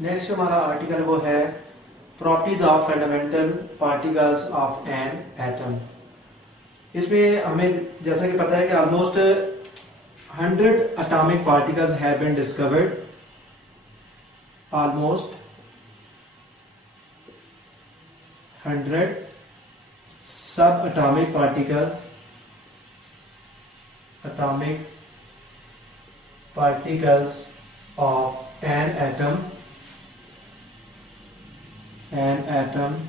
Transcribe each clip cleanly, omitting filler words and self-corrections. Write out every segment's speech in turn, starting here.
Next हमारा article वो है properties of fundamental particles of an atom. इसमें हमें जैसा कि पता है कि almost 100 atomic particles have been discovered. Almost 100 subatomic particles of an atom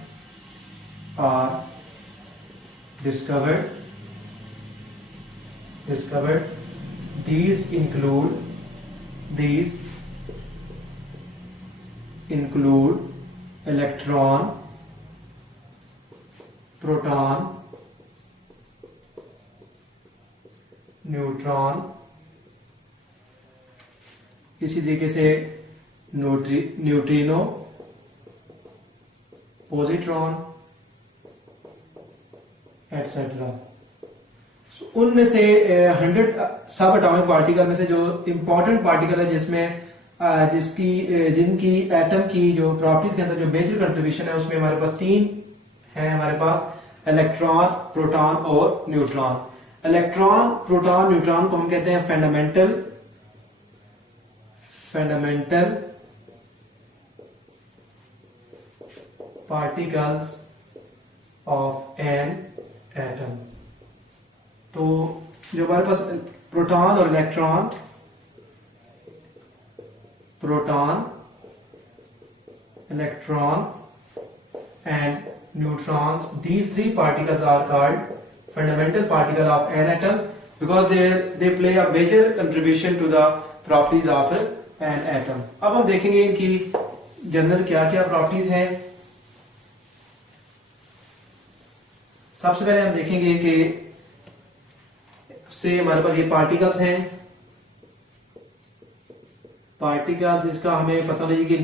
are discovered. These include electron, proton, neutron, इसी तरीके से न्यूट्रिनो, पॉजिट्रॉन एटसेट्रा। उनमें से 100 सब एटॉमिक पार्टिकल में से जो इंपॉर्टेंट पार्टिकल है जिनकी एटम की जो प्रॉपर्टीज के अंदर जो मेजर कंट्रीब्यूशन है उसमें हमारे पास 3 है। हमारे पास इलेक्ट्रॉन, प्रोटॉन और न्यूट्रॉन। इलेक्ट्रॉन, प्रोटॉन, न्यूट्रॉन को हम कहते हैं fundamental particles of an atom. तो जो हमारे पास प्रोटॉन और electron, and neutrons, these 3 particles are called fundamental particle of an atom because they play a major contribution to the properties of an atom। अब हम देखेंगे इनकी जनरल क्या क्या प्रॉपर्टीज हैं। सबसे पहले हम देखेंगे कि से हमारे पास ये पार्टिकल्स हैं। पार्टिकल्स, इसका हमें पता नहीं कि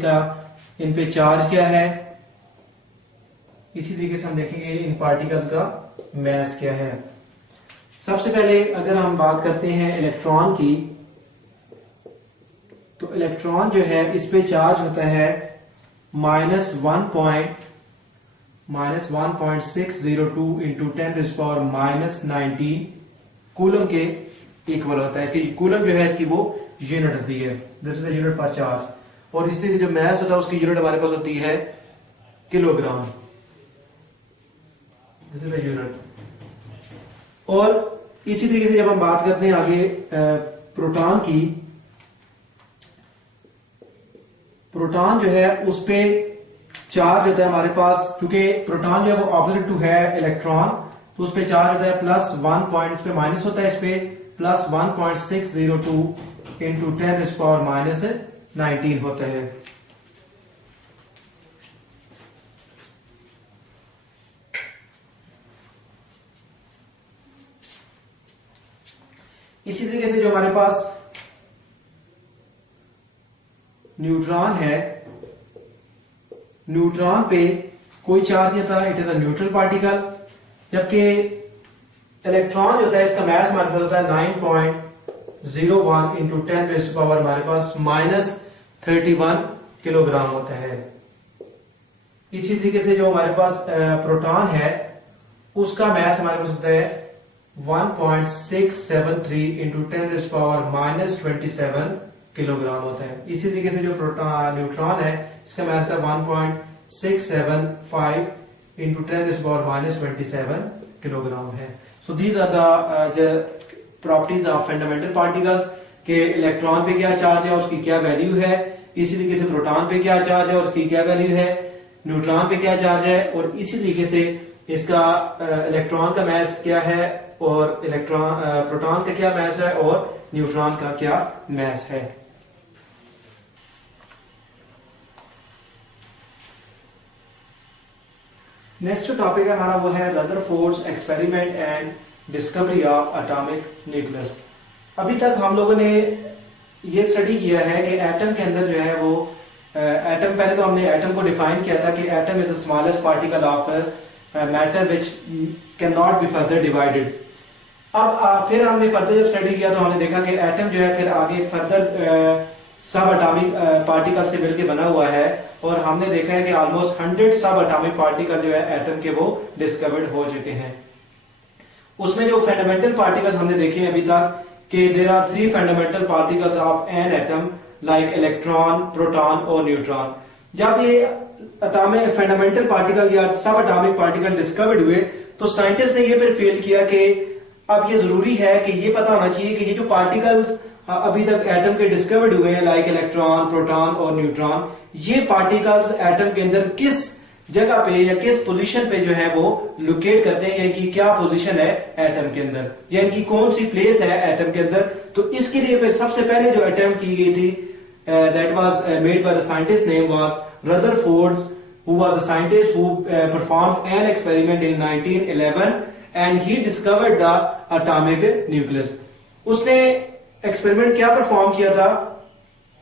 इन पे चार्ज क्या है। इसी तरीके से हम देखेंगे इन पार्टिकल्स का मैस क्या है। सबसे पहले अगर हम बात करते हैं इलेक्ट्रॉन की, तो इलेक्ट्रॉन जो है इस पे चार्ज होता है -1.602 इंटू 10⁻⁻19 कूलम के इक्वल होता है। इसकी कूलम जो है इसकी वो यूनिट होती है, this is the unit for charge. और इस तरीके जो मैस होता है उसकी यूनिट हमारे पास होती है kilogram, this is the unit. और इसी तरीके से जब हम बात करते हैं आगे प्रोटॉन की, प्रोटॉन जो है उस पे चार्ज होता है हमारे पास, क्योंकि प्रोटॉन जो है वो ऑपोजिट टू है इलेक्ट्रॉन, तो उस पे चार्ज होता है +1 इस पे माइनस होता है, इस पे +1.602 इंटू 10⁻⁻19 होता है। इसी तरीके से जो हमारे पास न्यूट्रॉन है, न्यूट्रॉन पे कोई चार्ज नहीं होता, it is a neutral particle. जबकि इलेक्ट्रॉन जो होता है इसका मैस हमारे पास होता है 9.01 इंटू 10 हमारे पास -31 किलोग्राम होता है। इसी तरीके से जो हमारे पास प्रोटॉन है उसका मैस हमारे पास होता है 1.673 इंटू 10⁻⁻27 किलोग्राम होता है। इसी तरीके से जो न्यूट्रॉन है इसका मैस है 1.675 इंटू 10⁻⁻27 किलोग्राम है। So these are the properties of fundamental particles के इलेक्ट्रॉन पे क्या चार्ज है, उसकी क्या वैल्यू है। इसी तरीके से प्रोटॉन पे क्या चार्ज है और उसकी क्या वैल्यू है, न्यूट्रॉन पे क्या चार्ज है, और इसी तरीके से इसका इलेक्ट्रॉन का मैस क्या है और प्रोटॉन का क्या मैस है और न्यूट्रॉन का क्या मैस है। नेक्स्ट टॉपिक हमारा वो है Rutherford's experiment and discovery of atomic nucleus. अभी तक हम लोगों ने ये स्टडी किया है कि एटम के अंदर जो है वो एटम, पहले तो हमने एटम को डिफाइन किया था कि atom is the smallest particle of matter which can not be further divided. अब फिर हमने फर्दर जब स्टडी किया तो हमने देखा कि एटम जो है फिर आगे फर्दर सब एटॉमिक पार्टिकल से मिलकर बना हुआ है, और हमने देखा है कि ऑलमोस्ट 100 सब एटॉमिक पार्टिकल जो है एटम के वो डिस्कवर्ड हो चुके हैं। उसमें जो फंडामेंटल पार्टिकल्स हमने देखे हैं अभी तक कि there are 3 fundamental particles of an atom like electron, proton और न्यूट्रॉन। जब ये एटॉमिक फंडामेंटल पार्टिकल या सब एटॉमिक पार्टिकल डिस्कवर्ड हुए तो साइंटिस्ट ने ये फिर फील किया कि अब ये जरूरी है कि ये पता होना चाहिए कि ये जो पार्टिकल्स अभी तक एटम के डिस्कवर्ड हुए हैं लाइक इलेक्ट्रॉन, प्रोटॉन और न्यूट्रॉन, ये पार्टिकल्स एटम के अंदर किस जगह पे या किस पोजीशन पे जो है वो लोकेट करते हैं, या कि क्या पोजीशन है एटम के अंदर, या इनकी कौन सी प्लेस है एटम के अंदर। तो इसके लिए फिर सबसे पहले जो अटेम्प्ट की गई थी that was made by the scientist name was Rutherford, who was a scientist who performed an experiment in 1911 and he discovered the atomic nucleus। उसने एक्सपेरिमेंट क्या परफॉर्म किया था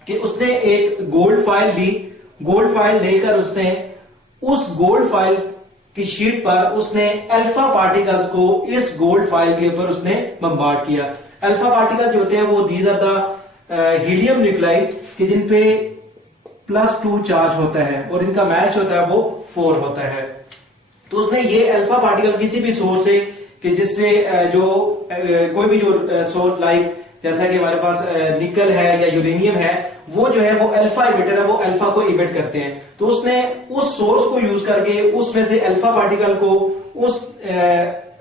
कि उसने एक गोल्ड फाइल ली, गोल्ड फाइल लेकर उसने उस गोल्ड फाइल की शीट पर उसने अल्फा पार्टिकल्स को इस गोल्ड फाइल के ऊपर उसने बम्बार्ड किया। अल्फा पार्टिकल जो होते हैं वो these are the helium nuclei कि जिन पे +2 चार्ज होता है और इनका मास होता है वो 4 होता है। तो उसने ये अल्फा पार्टिकल किसी भी सोर्स से कि जिससे जो कोई भी जो सोर्स लाइक जैसा कि हमारे पास निकल है या यूरेनियम है, वो जो है वो अल्फा इमिटर है, वो अल्फा को इमिट करते हैं। तो उसने उस सोर्स को यूज करके उसमें से अल्फा पार्टिकल को उस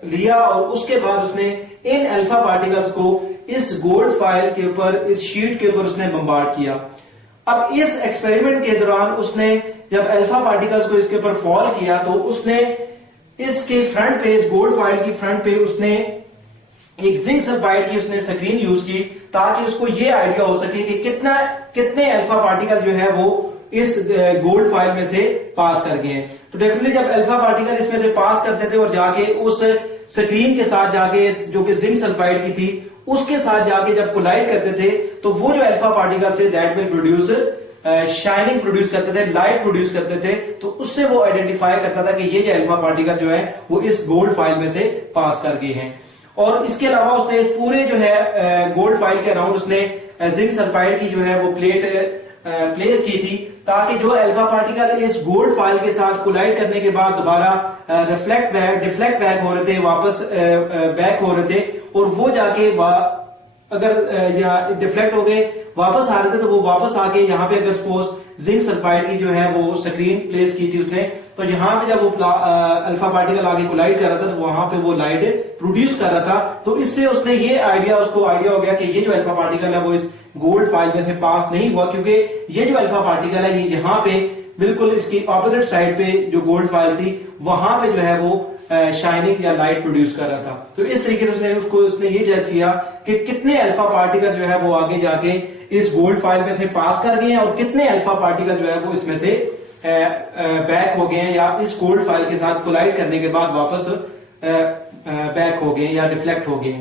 लिया और उसके बाद उसने इन अल्फा पार्टिकल्स को इस गोल्ड फाइल के ऊपर, इस शीट के ऊपर उसने बम्बार्ड किया। अब इस एक्सपेरिमेंट के दौरान उसने जब अल्फा पार्टिकल्स को इसके ऊपर फॉल किया तो उसने इसके फ्रंट पे, इस गोल्ड फाइल की फ्रंट पे उसने एक जिंक सल्फाइड की उसने स्क्रीन यूज की ताकि उसको ये आइडिया हो सके कि कितने अल्फा पार्टिकल जो है वो इस गोल्ड फाइल में से पास कर गए हैं। तो डेफिनेटली जब अल्फा पार्टिकल इसमें से पास करते थे और जाके उस स्क्रीन के साथ जाके जो कि जिंक सल्फाइड की थी उसके साथ जाके जब कोलाइड करते थे तो वो जो अल्फा पार्टिकल थे that will produce shining produce करते थे, लाइट प्रोड्यूस करते थे। तो उससे वो आइडेंटिफाई करता था कि ये जो अल्फा पार्टिकल जो है वो इस गोल्ड फाइल में से पास कर गए हैं। और इसके अलावा उसने इस पूरे जो है गोल्ड फाइल के अराउंड उसने जिंक सल्फाइड की जो है वो प्लेट प्लेस की थी ताकि जो अल्फा पार्टिकल इस गोल्ड फाइल के साथ कोलाइड करने के बाद दोबारा डिफ्लेक्ट बैक हो रहे थे, वापस बैक हो रहे थे, और वो जाके अगर डिफ्लेक्ट हो गए वापस आ रहे थे तो वो वापस आके यहाँ पे अगर सपोज जिंक सल्फाइड की जो है वो स्क्रीन प्लेस की थी उसने, तो यहाँ पे जब वो अल्फा पार्टिकल आगे कोलाइड कर रहा था तो वहां पे वो लाइट प्रोड्यूस कर रहा था। तो इससे उसने ये उसको आइडिया हो गया कि ये जो अल्फा पार्टिकल है वो इस गोल्ड फाइल में से पास नहीं हुआ, क्योंकि ये जो अल्फा पार्टिकल है ये यहाँ पे बिल्कुल इसकी ऑपोजिट साइड पे जो गोल्ड फाइल थी वहां पे जो है वो शाइनिंग या लाइट प्रोड्यूस कर रहा था। तो इस तरीके से उसने ये जज किया कि कितने अल्फा पार्टिकल जो है वो आगे जाके इस गोल्ड फाइल में से पास कर गए हैं और कितने अल्फा पार्टिकल जो है वो इसमें से बैक हो गए हैं या इस गोल्ड फाइल के साथ कोलाइड करने के बाद वापस बैक हो गए या डिफ्लेक्ट हो गए।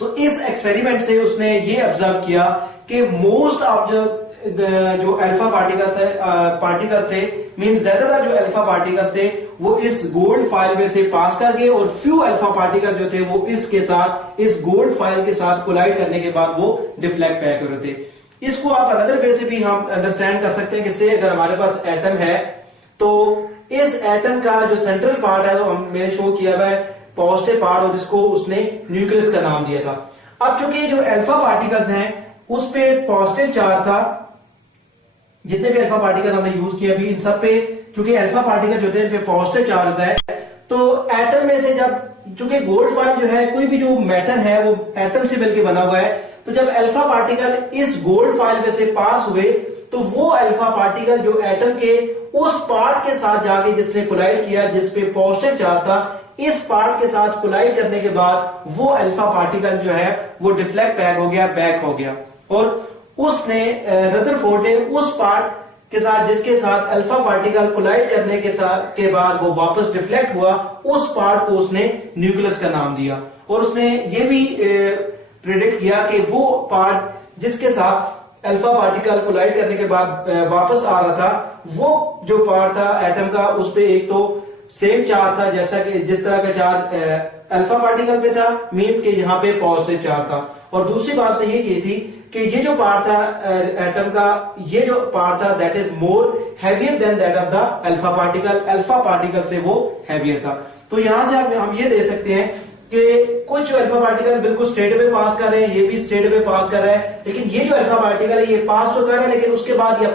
तो इस एक्सपेरिमेंट से उसने ये ऑब्जर्व किया कि मोस्ट ऑफ जो अल्फा पार्टिकल्स थे मींस ज्यादातर जो अल्फा पार्टिकल्स थे वो इस गोल्ड फाइल में से पास कर गए और फ्यू अल्फा पार्टिकल जो थे वो इसके साथ, इस गोल्ड फाइल के साथ कोलाइड करने के बाद वो डिफ्लेक्ट बैक हो रहे थे। इसको आप अनदर वे से भी हम अंडरस्टैंड कर सकते हैं कि से अगर हमारे पास एटम है तो इस एटम का जो सेंट्रल पार्ट है वो मैंने शो किया हुआ है पॉजिटिव पार्ट, और जिसको उसने न्यूक्लियस का नाम दिया था। अब चूंकि जो अल्फा पार्टिकल्स हैं उस पे पॉजिटिव चार्ज था, जितने भी अल्फा पार्टिकल हमने यूज किए अभी इन सब पे चूंकि अल्फा पार्टिकल जो थे इन पे पॉजिटिव चार्ज होता है, तो एटम में से जब चूंकि गोल्ड फाइल जो है कोई भी जो मैटर है वो एटम से मिलकर बना हुआ है, तो जब अल्फा पार्टिकल इस गोल्ड फाइल में से पास हुए तो वो अल्फा पार्टिकल जो एटम के उस पार्ट के साथ जाके जिसने कोलाइड किया जिसपे पॉजिटिव चार्ज था, इस पार्ट के साथ कोलाइड करने के बाद वो अल्फा पार्टिकल जो है वो डिफ्लेक्ट बैक हो गया और उसने रदरफोर्ड ने उस पार्ट के साथ जिसके साथ अल्फा पार्टिकल कोलाइड करने के बाद वो वापस डिफ्लेक्ट हुआ, उस पार्ट को उसने न्यूक्लियस का नाम दिया। और उसने ये भी प्रेडिक्ट किया कि वो पार्ट जिसके साथ अल्फा पार्टिकल कोलाइड करने के बाद वापस आ रहा था, वो जो पार्ट था एटम का उस पे एक तो सेम चार्ज था जैसा कि जिस तरह का चार्ज अल्फा पार्टिकल पे था, मींस के यहाँ पे पॉजिटिव चार्ज था। और दूसरी बात तो ये की थी कि ये जो पार्ट था एटम का, ये जो पार्ट था that is more heavier than that of the alpha particle, alpha particle से वो हैवियर था। तो यहां से हम ये दे सकते हैं कि कुछ अल्फा पार्टिकल बिल्कुल स्ट्रेट वे पास कर रहे हैं, ये भी स्ट्रेट वे पास कर रहा है, लेकिन ये जो अल्फा पार्टिकल है ये पास तो कर रहा है लेकिन उसके बाद ये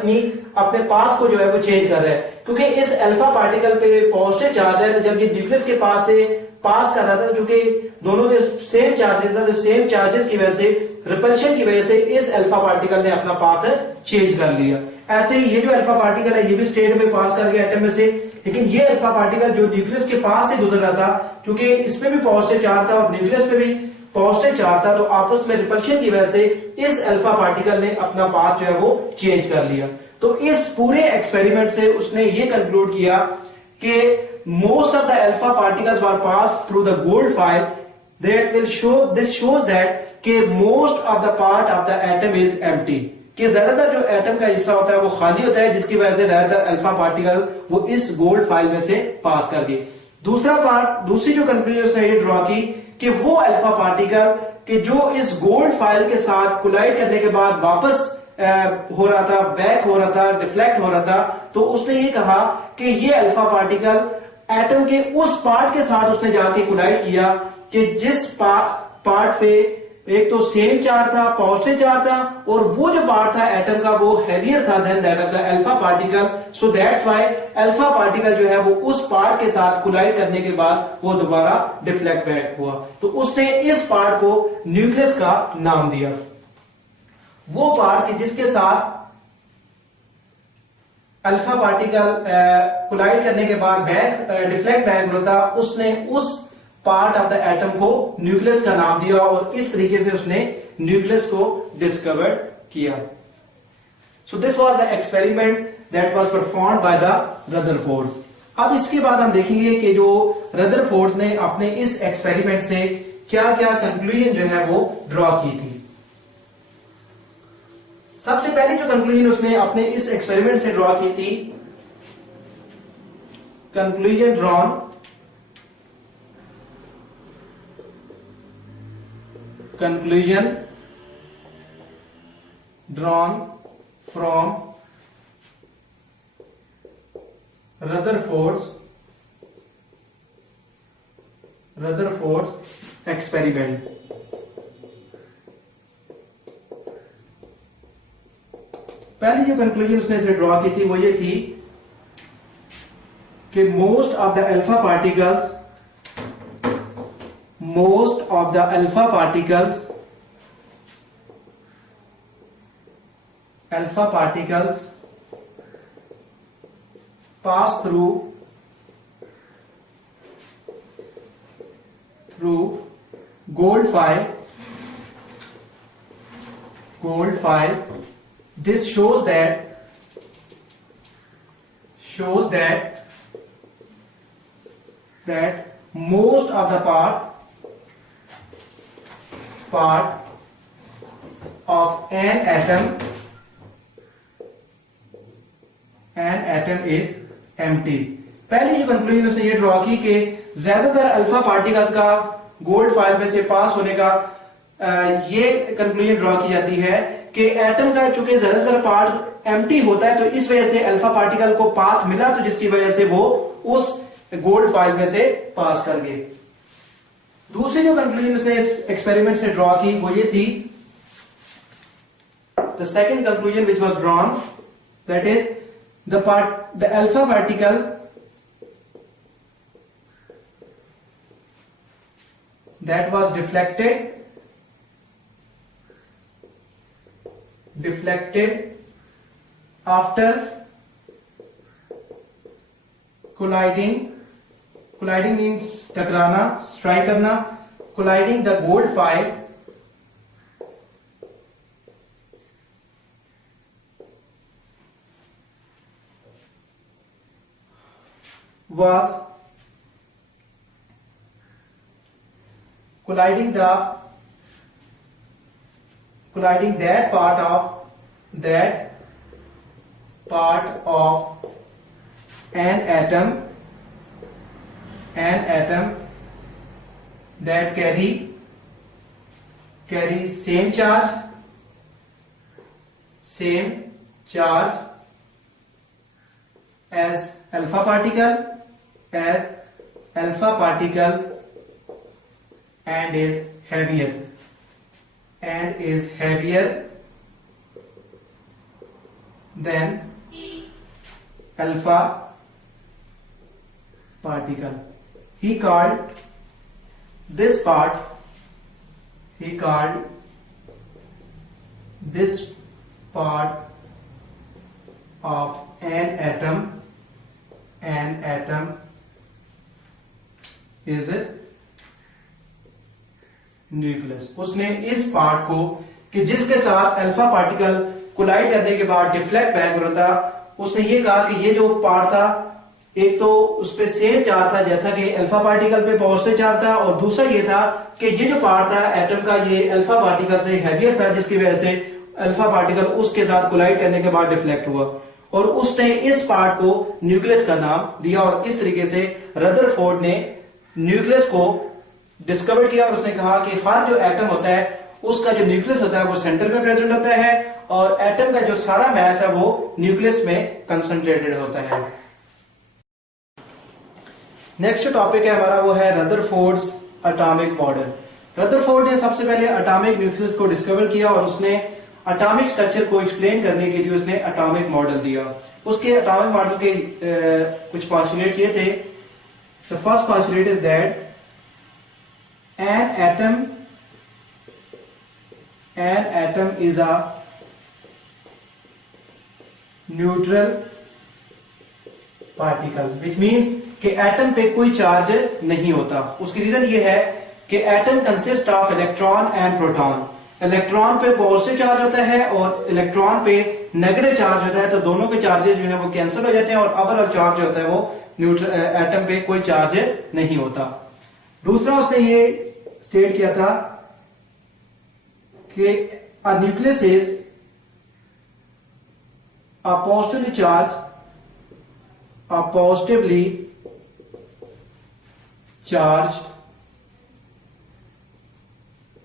अपने पाथ को जो है वो चेंज कर रहा है, क्योंकि इस अल्फा पार्टिकल पे पॉजिटिव चार्ज है। तो जब ये न्यूक्लियस के पास से पास कर रहा था, क्योंकि दोनों के सेम चार्जेस था, तो सेम चार्जेस की वजह से, रिपल्शन की वजह से इस अल्फा पार्टिकल ने अपना पाथ चेंज कर लिया। ऐसे ही ये जो अल्फा पार्टिकल है ये भी स्ट्रेट में पास कर गया एटम में से, लेकिन ये अल्फा पार्टिकल जो न्यूक्लियस के पास से गुजर रहा था, क्योंकि इसमें भी पॉजिटिव चार्ज था और न्यूक्लियस पे भी पॉजिटिव चार्ज था, तो आपस में रिपल्शन की वजह से इस अल्फा पार्टिकल ने अपना पाथ जो है वो चेंज कर लिया। तो इस पूरे एक्सपेरिमेंट से उसने ये कंक्लूड किया कि most of the alpha particles were pass through the gold foil, that will show, this shows that कि most of the part of the atom is empty, कि ज्यादातर जो एटम का हिस्सा होता है वो खाली होता है, जिसकी वजह से ज्यादातर अल्फा पार्टिकल वो इस गोल्ड फाइल में से पास कर गए। दूसरी जो कंक्लूजन उसने ये ड्रॉ की कि वो अल्फा पार्टिकल कि जो इस गोल्ड फाइल के साथ कोलाइड करने के बाद वापस हो रहा था, बैक हो रहा था, डिफ्लेक्ट हो रहा था, तो उसने ये कहा कि ये अल्फा पार्टिकल एटम के उस पार्ट के साथ उसने जाके कोलाइड किया कि जिस पार्ट पे एक तो सेम चार्ज था, पॉजिटिव चार्ज था, और वो जो पार्ट था एटम का वो हैवियर था than that of the alpha particle. So that's why alpha particle जो है वो उस पार्ट के साथ कोलाइड करने के बाद वो दोबारा डिफ्लेक्ट बैक हुआ। तो उसने इस पार्ट को न्यूक्लियस का नाम दिया। वो पार्ट कि जिसके साथ अल्फा पार्टिकल कोलाइड करने के बाद डिफ्लेक्ट बैक होता, उसने उस पार्ट ऑफ द एटम को न्यूक्लियस का नाम दिया और इस तरीके से उसने न्यूक्लियस को डिस्कवर किया। So this was the experiment that was performed by the Rutherford. अब इसके बाद हम देखेंगे कि जो रदरफोर्ड ने अपने इस एक्सपेरिमेंट से क्या क्या कंक्लूजन जो है वो ड्रॉ की थी। सबसे पहले जो कंक्लूजन उसने अपने इस एक्सपेरिमेंट से ड्रॉ की थी, conclusion drawn from Rutherford's experiment। पहली जो कंक्लूजन उसने इसे ड्रॉ की थी वो ये थी कि most of the alpha particles pass through gold file। This shows that most of the part of an atom is empty। पहली जो कंक्लूजन उसने ये ड्रॉ की कि ज्यादातर अल्फा पार्टिकल्स का गोल्ड फाइल में से पास होने का ये कंक्लूजन ड्रॉ की जाती है कि एटम का चूंकि ज्यादातर पार्ट एम्प्टी होता है, तो इस वजह से अल्फा पार्टिकल को पाथ मिला, तो जिसकी वजह से वो उस गोल्ड फाइल में से पास कर गए। दूसरी जो कंक्लूजन उसने इस एक्सपेरिमेंट से ड्रॉ की वो ये थी, the second conclusion which was drawn, that is the alpha particle that was deflected after colliding means टकराना, स्ट्राइक करना, colliding the gold file was colliding that part of an atom that carry same charge same charge as alpha particle and is heavier than alpha particle. He called this part of an atom is a nucleus. उसने इस part को कि जिसके साथ alpha particle collide करने के बाद deflect back हो रहा था, उसने ये कहा कि ये जो पार्ट था, एक तो उस पे सेम चार्ज था जैसा कि अल्फा पार्टिकल पे पॉजिटिव चार्ज था, और दूसरा ये था कि ये जो पार्ट था एटम का, ये अल्फा पार्टिकल से हैवियर था, जिसकी वजह से अल्फा पार्टिकल उसके साथ कोलाइड करने के बाद डिफ्लेक्ट हुआ, और उसने इस पार्ट को न्यूक्लियस का नाम दिया। और इस तरीके से रदरफोर्ड ने न्यूक्लियस को डिस्कवर किया, और उसने कहा कि हर जो एटम होता है उसका जो न्यूक्लियस होता है वो सेंटर में प्रेजेंट होता है, और एटम का जो सारा मास है वो न्यूक्लियस में कंसंट्रेटेड होता है। नेक्स्ट टॉपिक है हमारा वो है रदरफोर्ड्स एटॉमिक मॉडल। रदरफोर्ड ने सबसे पहले एटॉमिक न्यूक्लियस को डिस्कवर किया, और उसने एटॉमिक स्ट्रक्चर को एक्सप्लेन करने के लिए उसने एटॉमिक मॉडल दिया। उसके एटॉमिक मॉडल के कुछ पोस्टुलेट ये थे। The first postulate is that an atom is a neutral particle, which means कि एटम पे कोई चार्ज नहीं होता। उसकी रीजन ये है कि atom consist of electron and proton. Electron पे पॉजिटिव चार्ज होता है और इलेक्ट्रॉन पे नेगेटिव चार्ज होता है, तो दोनों के चार्जेस जो है वो कैंसिल हो जाते हैं, और ओवरऑल चार्ज जो होता है वो एटम पे कोई चार्ज नहीं होता। दूसरा उसने ये स्टेट किया था कि a nucleus is a positively charged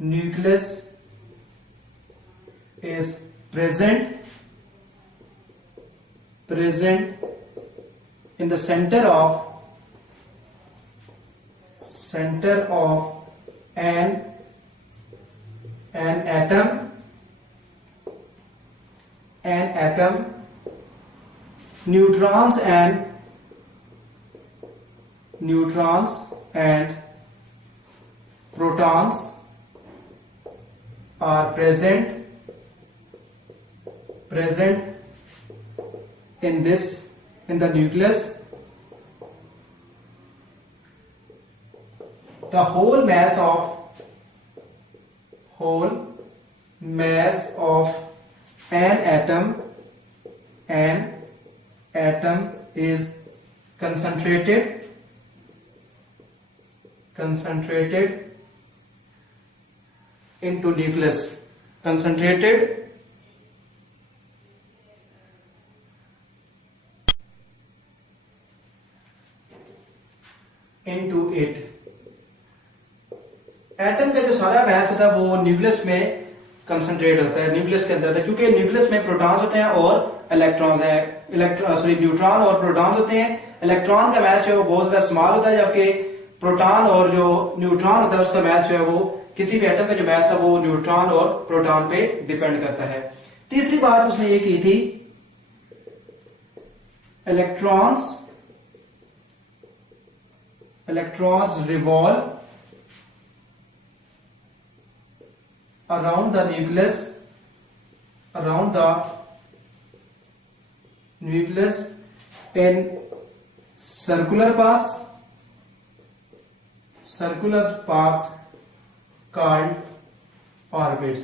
nucleus is present in the center of an atom. Neutrons and protons are present in the nucleus. The whole mass of an atom is concentrated into nucleus. Concentrated into it. Atom का जो सारा मास होता है वो nucleus में concentrate होता है, nucleus के अंदर, क्योंकि न्यूक्लियस में प्रोटॉन्स होते हैं और इलेक्ट्रॉन्स हैं, न्यूट्रॉन और प्रोटॉन्स होते हैं। इलेक्ट्रॉन का मास जो है वो बहुत ज्यादा स्मॉल होता है, जबकि प्रोटॉन और जो न्यूट्रॉन होता है उसका मास जो है वो, किसी भी एटम का जो मास है वो न्यूट्रॉन और प्रोटॉन पे डिपेंड करता है। तीसरी बात उसने ये की थी, electrons revolve around the nucleus in circular paths called orbits.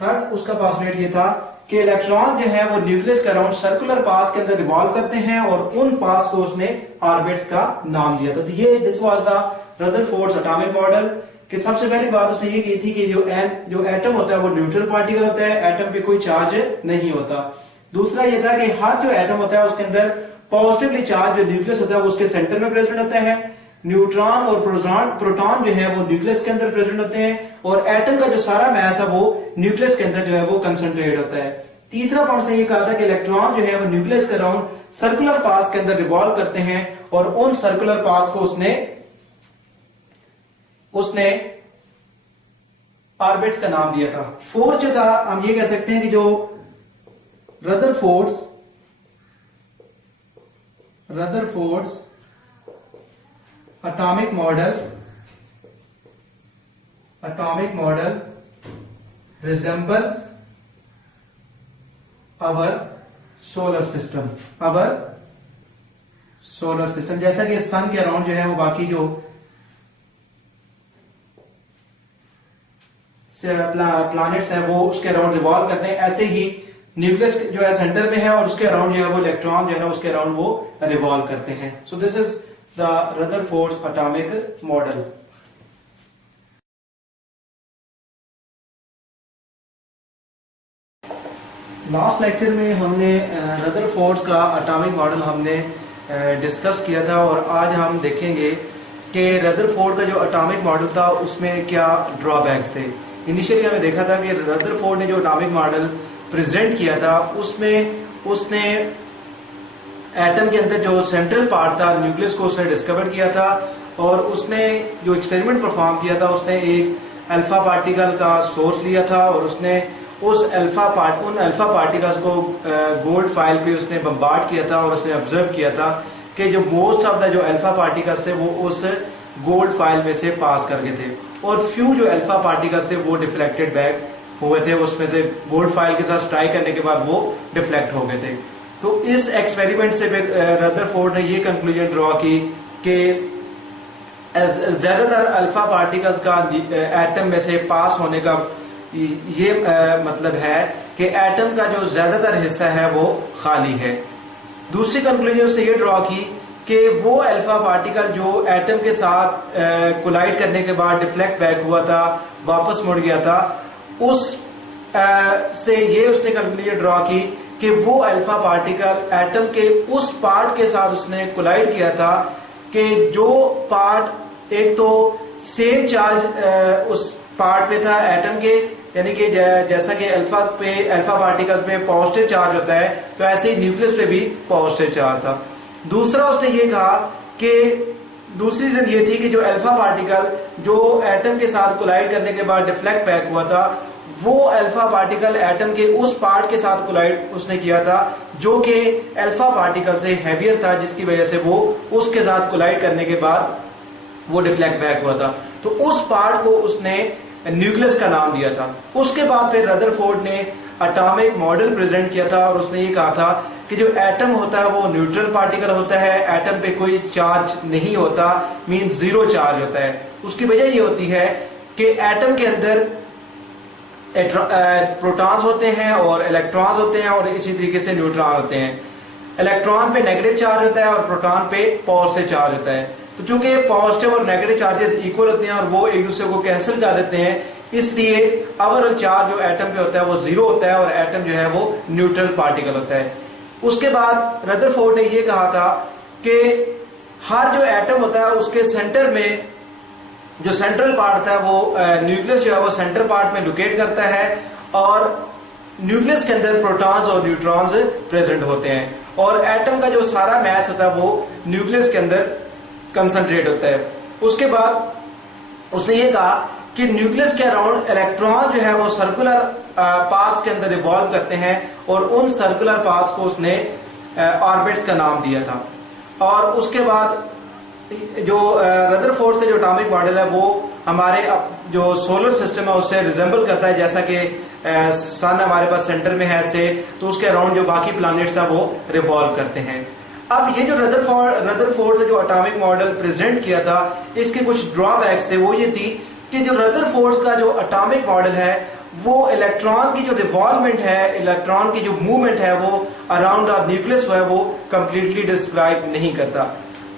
Third उसका पोस्टुलेट ये था कि इलेक्ट्रॉन जो है वो न्यूक्लियस के अराउंड सर्कुलर पाथ के अंदर रिवॉल्व करते हैं, और उन पाथ्स को उसने ऑर्बिट्स का नाम दिया। तो ये this was the Rutherford's atomic model. कि सबसे पहली बात उसने ये की थी कि जो एटम होता है वो न्यूट्रल पार्टिकल होता है, एटम पे कोई चार्ज नहीं होता। दूसरा ये था कि हर जो एटम होता है उसके अंदर पॉजिटिवली चार्ज जो न्यूक्लियस होता है वो उसके सेंटर में प्रेजेंट होता है। न्यूट्रॉन और प्रोटॉन जो है वो न्यूक्लियस के अंदर प्रेजेंट होते हैं, और एटम का जो सारा मास है वो न्यूक्लियस के अंदर जो है वो कंसंट्रेट होता है। तीसरा पॉइंट से ये कहा था कि इलेक्ट्रॉन जो है वो न्यूक्लियस के अराउंड सर्कुलर पाथ्स के अंदर रिवॉल्व करते हैं, और उन सर्कुलर पाथ्स को उसने ऑर्बिट्स का नाम दिया था। फोर्थ जो था, हम ये कह सकते हैं कि जो Rutherford's atomic model resembles our solar system. जैसा कि सन के अराउंड जो है वो बाकी जो प्लैनेट्स हैं वो उसके अराउंड रिवॉल्व करते हैं, ऐसे ही न्यूक्लियस जो है सेंटर में है और उसके अराउंड जो है वो इलेक्ट्रॉन जो है ना उसके अराउंड वो रिवॉल्व करते हैं। So this is the Rutherford's atomic model. Last lecture में हमने रदरफोर्ड्स का एटॉमिक मॉडल हमने डिस्कस किया था, और आज हम देखेंगे कि रदरफोर्ड का जो एटॉमिक मॉडल था उसमें क्या ड्रॉबैक्स थे। इनिशियली हमें देखा था कि रदरफोर्ड ने जो एटॉमिक मॉडल प्रेजेंट किया था उसमें उसने एटम के अंदर जो सेंट्रल पार्ट था न्यूक्लियस को उसने डिस्कवर किया था, और उसने जो एक्सपेरिमेंट परफॉर्म किया था उसने एक अल्फा पार्टिकल का सोर्स लिया था, और उसने उन अल्फा पार्टिकल्स को गोल्ड फाइल पे उसने बम्बार्ड किया था, और उसने ऑब्जर्व किया था कि जो मोस्ट ऑफ द जो अल्फा पार्टिकल्स थे वो उस गोल्ड फाइल में से पास कर गए थे, और फ्यू जो अल्फा पार्टिकल्स थे वो डिफ्लेक्टेड बैक हुए थे, उसमें से गोल्ड फाइल के साथ स्ट्राइक करने के बाद वो डिफ्लेक्ट हो गए थे। तो इस एक्सपेरिमेंट से रदरफोर्ड ने ये कंक्लूजन ड्रॉ की कि ज्यादातर अल्फा पार्टिकल्स का एटम में से पास होने का ये मतलब है कि एटम का जो ज्यादातर हिस्सा है वो खाली है। दूसरी कंक्लूजन से ये ड्रॉ की कि वो अल्फा पार्टिकल जो एटम के साथ कोलाइड करने के बाद डिफ्लेक्ट बैक हुआ था, वापस मुड़ गया था, उस से ये उसने कंक्लूजन ड्रॉ की कि वो अल्फा पार्टिकल एटम के उस पार्ट के साथ उसने कोलाइड किया था कि जो पार्ट एक तो सेम चार्ज उस पार्ट पे था एटम के, यानी कि जैसा कि अल्फा पार्टिकल्स में पॉजिटिव चार्ज होता है, तो ऐसे ही न्यूक्लियस पे भी पॉजिटिव चार्ज था। दूसरा उसने ये कहा कि दूसरी रीजन ये थी कि जो अल्फा पार्टिकल जो एटम के साथ कोलाइड करने के बाद डिफ्लेक्ट बैक हुआ था, वो अल्फा पार्टिकल एटम के उस पार्ट के साथ कोलाइड उसने किया था जो कि अल्फा पार्टिकल से हैवियर था, जिसकी वजह से वो उसके साथ कोलाइड करने के बाद वो डिफ्लेक्ट बैक हुआ था। तो उस पार्ट को उसने न्यूक्लियस का नाम दिया था। उसके बाद फिर रदरफोर्ड ने एटॉमिक मॉडल प्रेजेंट किया था, और उसने ये कहा था कि जो एटम होता है वो न्यूट्रल पार्टिकल होता है, एटम पे कोई चार्ज नहीं होता, मीन जीरो चार्ज होता है। उसकी वजह ये होती है कि एटम के अंदर प्रोटॉन्स होते हैं और इलेक्ट्रॉन्स होते हैं, और इसी तरीके से न्यूट्रॉन होते हैं। इलेक्ट्रॉन पे नेगेटिव चार्ज होता है और प्रोटॉन पे पॉजिटिव चार्ज होता है। तो चूंकि पॉजिटिव और नेगेटिव चार्जेस इक्वल होते हैं और वो एक दूसरे को कैंसिल कर देते हैं, इसलिए ओवरऑल चार्ज जो एटम पे होता है वो जीरो होता है, और एटम जो है वो न्यूट्रल पार्टिकल होता है। उसके बाद रदरफोर्ड ने ये कहा था कि हर जो एटम होता है उसके सेंटर में जो सेंट्रल पार्ट था वो न्यूक्लियस जो है वो सेंटर पार्ट में लोकेट करता है, और न्यूक्लियस के अंदर प्रोटॉन्स और न्यूट्रॉन्स प्रेजेंट होते हैं, और एटम का जो सारा मास होता है वो न्यूक्लियस के अंदर कंसंट्रेट होता है। उसके बाद उसने ये कहा कि न्यूक्लियस के अराउंड इलेक्ट्रॉन जो है वो सर्कुलर पाथ्स के अंदर रिवॉल्व करते हैं, और उन सर्कुलर पाथ्स को उसने ऑर्बिट्स का नाम दिया था। और उसके बाद जो रदरफोर्ड का जो एटॉमिक मॉडल है वो हमारे जो सोलर सिस्टम है उससे रिजेंबल करता है, जैसा कि सन हमारे पास सेंटर में है ऐसे, तो उसके अराउंड जो बाकी प्लैनेट्स है वो रिवॉल्व करते हैं। अब ये जो रदरफोर्ड ने जो एटॉमिक मॉडल प्रेजेंट किया था, इसके कुछ ड्रॉबैक्स थे। वो ये थी कि जो रदरफोर्ड का जो एटॉमिक मॉडल है वो इलेक्ट्रॉन की जो रिवॉल्वमेंट है, इलेक्ट्रॉन की जो मूवमेंट है वो अराउंड द न्यूक्लियस है वो कंप्लीटली डिस्क्राइब नहीं करता।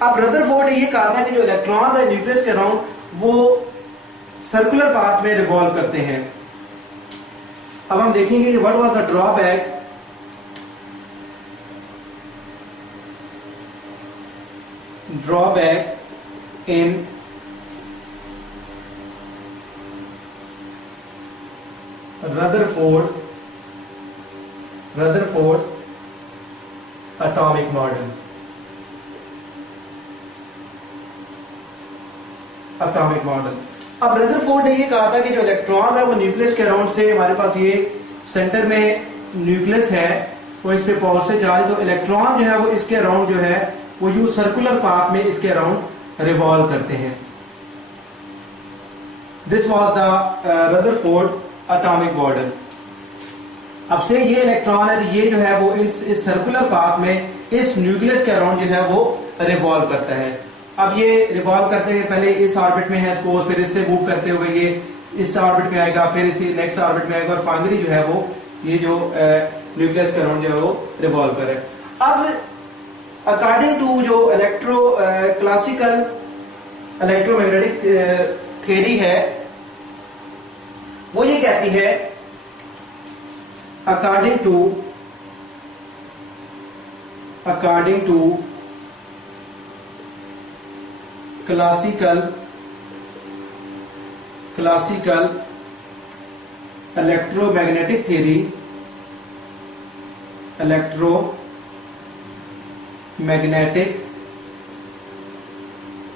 अब रदरफोर्ड ने ये कहा था कि जो इलेक्ट्रॉन है न्यूक्लियस के अराउंड वो सर्कुलर पाथ में रिवॉल्व करते हैं। अब हम देखेंगे कि what was the drawback in Rutherford's atomic model. अब रदरफोर्ड ने ये कहा था कि जो इलेक्ट्रॉन है वो न्यूक्लियस के अराउंड से, हमारे पास ये सेंटर में न्यूक्लियस है, वो इस पे पॉजिटिव चार्ज, तो इलेक्ट्रॉन जो है वो इसके अराउंड जो है वो यूं सर्कुलर पाथ में इसके अराउंड रिवॉल्व करते हैं. This was the Rutherford atomic model. अब से ये इलेक्ट्रॉन है तो ये जो है वो इस सर्कुलर पाथ में इस न्यूक्लियस के अराउंड जो है वो रिवॉल्व करता है. अब ये रिवॉल्व करते हुए पहले इस ऑर्बिट में है सपोज, फिर इससे मूव करते हुए ये इस ऑर्बिट में आएगा, फिर इसी नेक्स्ट ऑर्बिट में आएगा और फाइनली जो है वो ये जो न्यूक्लियस के अराउंड जो है वो रिवॉल्व करे. अब अकॉर्डिंग टू जो क्लासिकल इलेक्ट्रोमैग्नेटिक थ्योरी है वो ये कहती है, according to classical electromagnetic theory,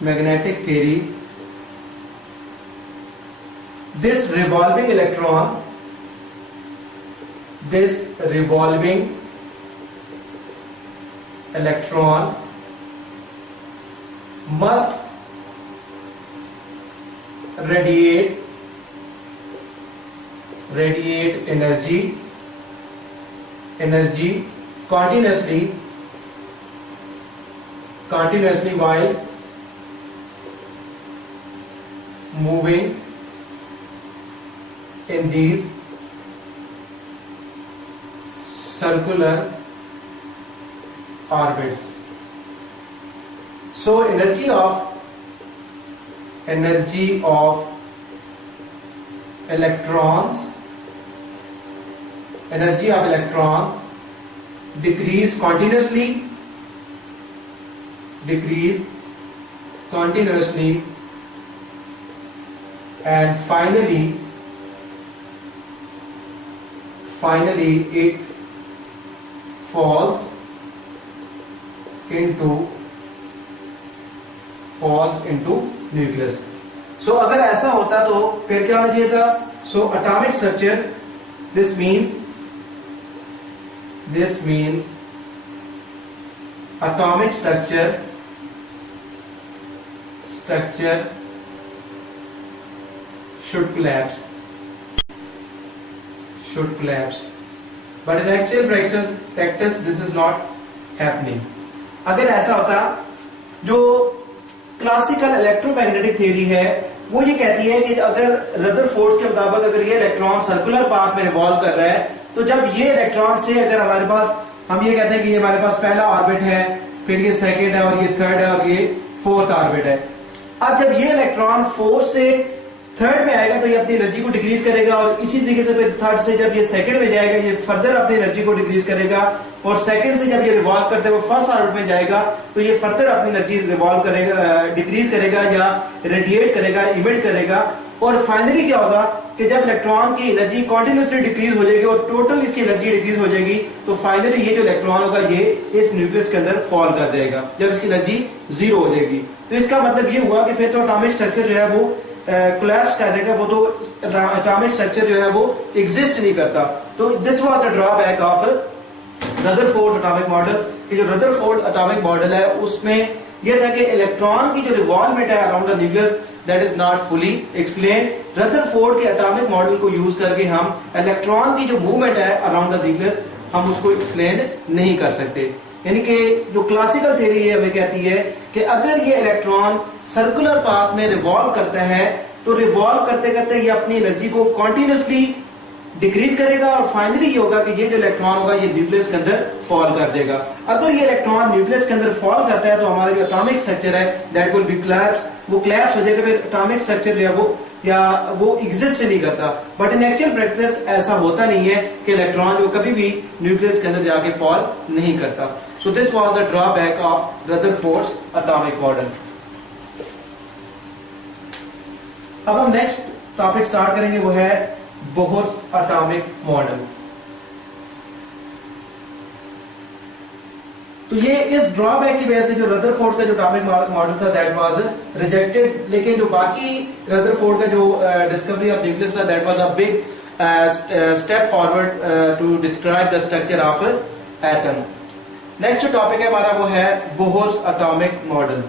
magnetic theory, this revolving electron must radiate energy continuously while moving in these circular orbits. So energy of electron decrease continuously and finally it falls into nucleus. So अगर ऐसा होता तो फिर क्या होना चाहिए था? So atomic structure, this means atomic structure should collapse. But in actual practice this is not happening. अगर ऐसा होता, जो क्लासिकल इलेक्ट्रोमैग्नेटिक थ्योरी है वो ये कहती है कि अगर रदरफोर्ड के मुताबिक अगर ये इलेक्ट्रॉन सर्कुलर पाथ में रिवॉल्व कर रहा है तो जब ये इलेक्ट्रॉन से अगर हमारे पास, हम ये कहते हैं कि ये हमारे पास पहला ऑर्बिट है, फिर ये सेकंड है और ये थर्ड है और ये फोर्थ ऑर्बिट है. अब जब ये इलेक्ट्रॉन फोर्थ से थर्ड में आएगा तो ये अपनी एनर्जी को डिक्रीज करेगा और इसी तरीके से फिर थर्ड से जब ये सेकंड में जाएगा ये फर्दर अपनी एनर्जी को डिक्रीज करेगा और सेकंड से जब ये रिवॉल्व करते हुए फर्स्ट ऑर्बिट में जाएगा तो ये फर्दर अपनी एनर्जी रिवॉल्व करेगा, डिक्रीज करेगा या रेडिएट करेगा, इमिट करेगा और फाइनली क्या होगा कि जब इलेक्ट्रॉन की एनर्जी कॉन्टिन्यूसली डिक्रीज हो जाएगी और टोटल इसकी एनर्जी डिक्रीज हो जाएगी तो फाइनली ये जो इलेक्ट्रॉन होगा ये इस न्यूक्लियस के अंदर फॉल कर जाएगा जब इसकी एनर्जी जीरो हो जाएगी. तो इसका मतलब ये हुआ कि फिर तो एटॉमिक स्ट्रक्चर जो है वो कोलैप्स कर देगा, वो तो एटॉमिक स्ट्रक्चर जो है वो एग्जिस्ट नहीं करता. तो this was the drawback of Rutherford atomic model. कि जो रदरफोर्ड एटॉमिक मॉडल है उसमें यह था कि इलेक्ट्रॉन की जो रिवॉल्वमेंट है around the nucleus that is not fully explained. Rutherford के एटॉमिक मॉडल को यूज करके हम इलेक्ट्रॉन की जो मूवमेंट है अराउंड द न्यूक्लियस हम उसको एक्सप्लेन नहीं कर सकते. यानी कि जो क्लासिकल थ्योरी है हमें कहती है कि अगर ये इलेक्ट्रॉन सर्कुलर पाथ में रिवॉल्व करता है तो रिवॉल्व करते करते ये अपनी एनर्जी को कॉन्टिन्यूसली डिक्रीज करेगा और फाइनली ये होगा कि ये जो इलेक्ट्रॉन होगा ये न्यूक्लियस के अंदर फॉल कर देगा. अगर ये इलेक्ट्रॉन न्यूक्लियस के अंदर फॉल करता है तो हमारा जो एटॉमिक स्ट्रक्चर है दैट विल बी कोलैप्स, वो कोलैप्स हो जाएगा, फिर एटॉमिक स्ट्रक्चर जो है वो एग्जिस्ट नहीं करता. बट इन एक्चुअल प्रैक्टिस ऐसा होता नहीं है कि इलेक्ट्रॉन जो कभी भी न्यूक्लियस के अंदर जाके फॉल नहीं करता. So this was the drawback of Rutherford's atomic model. अब हम नेक्स्ट टॉपिक स्टार्ट करेंगे, वो है बोहर्स एटॉमिक मॉडल। तो ये इस ड्रॉबैक की वजह से जो रदरफोर्ड का जो एटॉमिक मॉडल था दैट वाज रिजेक्टेड, लेकिन जो बाकी रदरफोर्ड का जो डिस्कवरी ऑफ न्यूक्लियस था that was a big step forward to describe the structure of atom. Next जो टॉपिक है हमारा वो है Bohr's atomic model.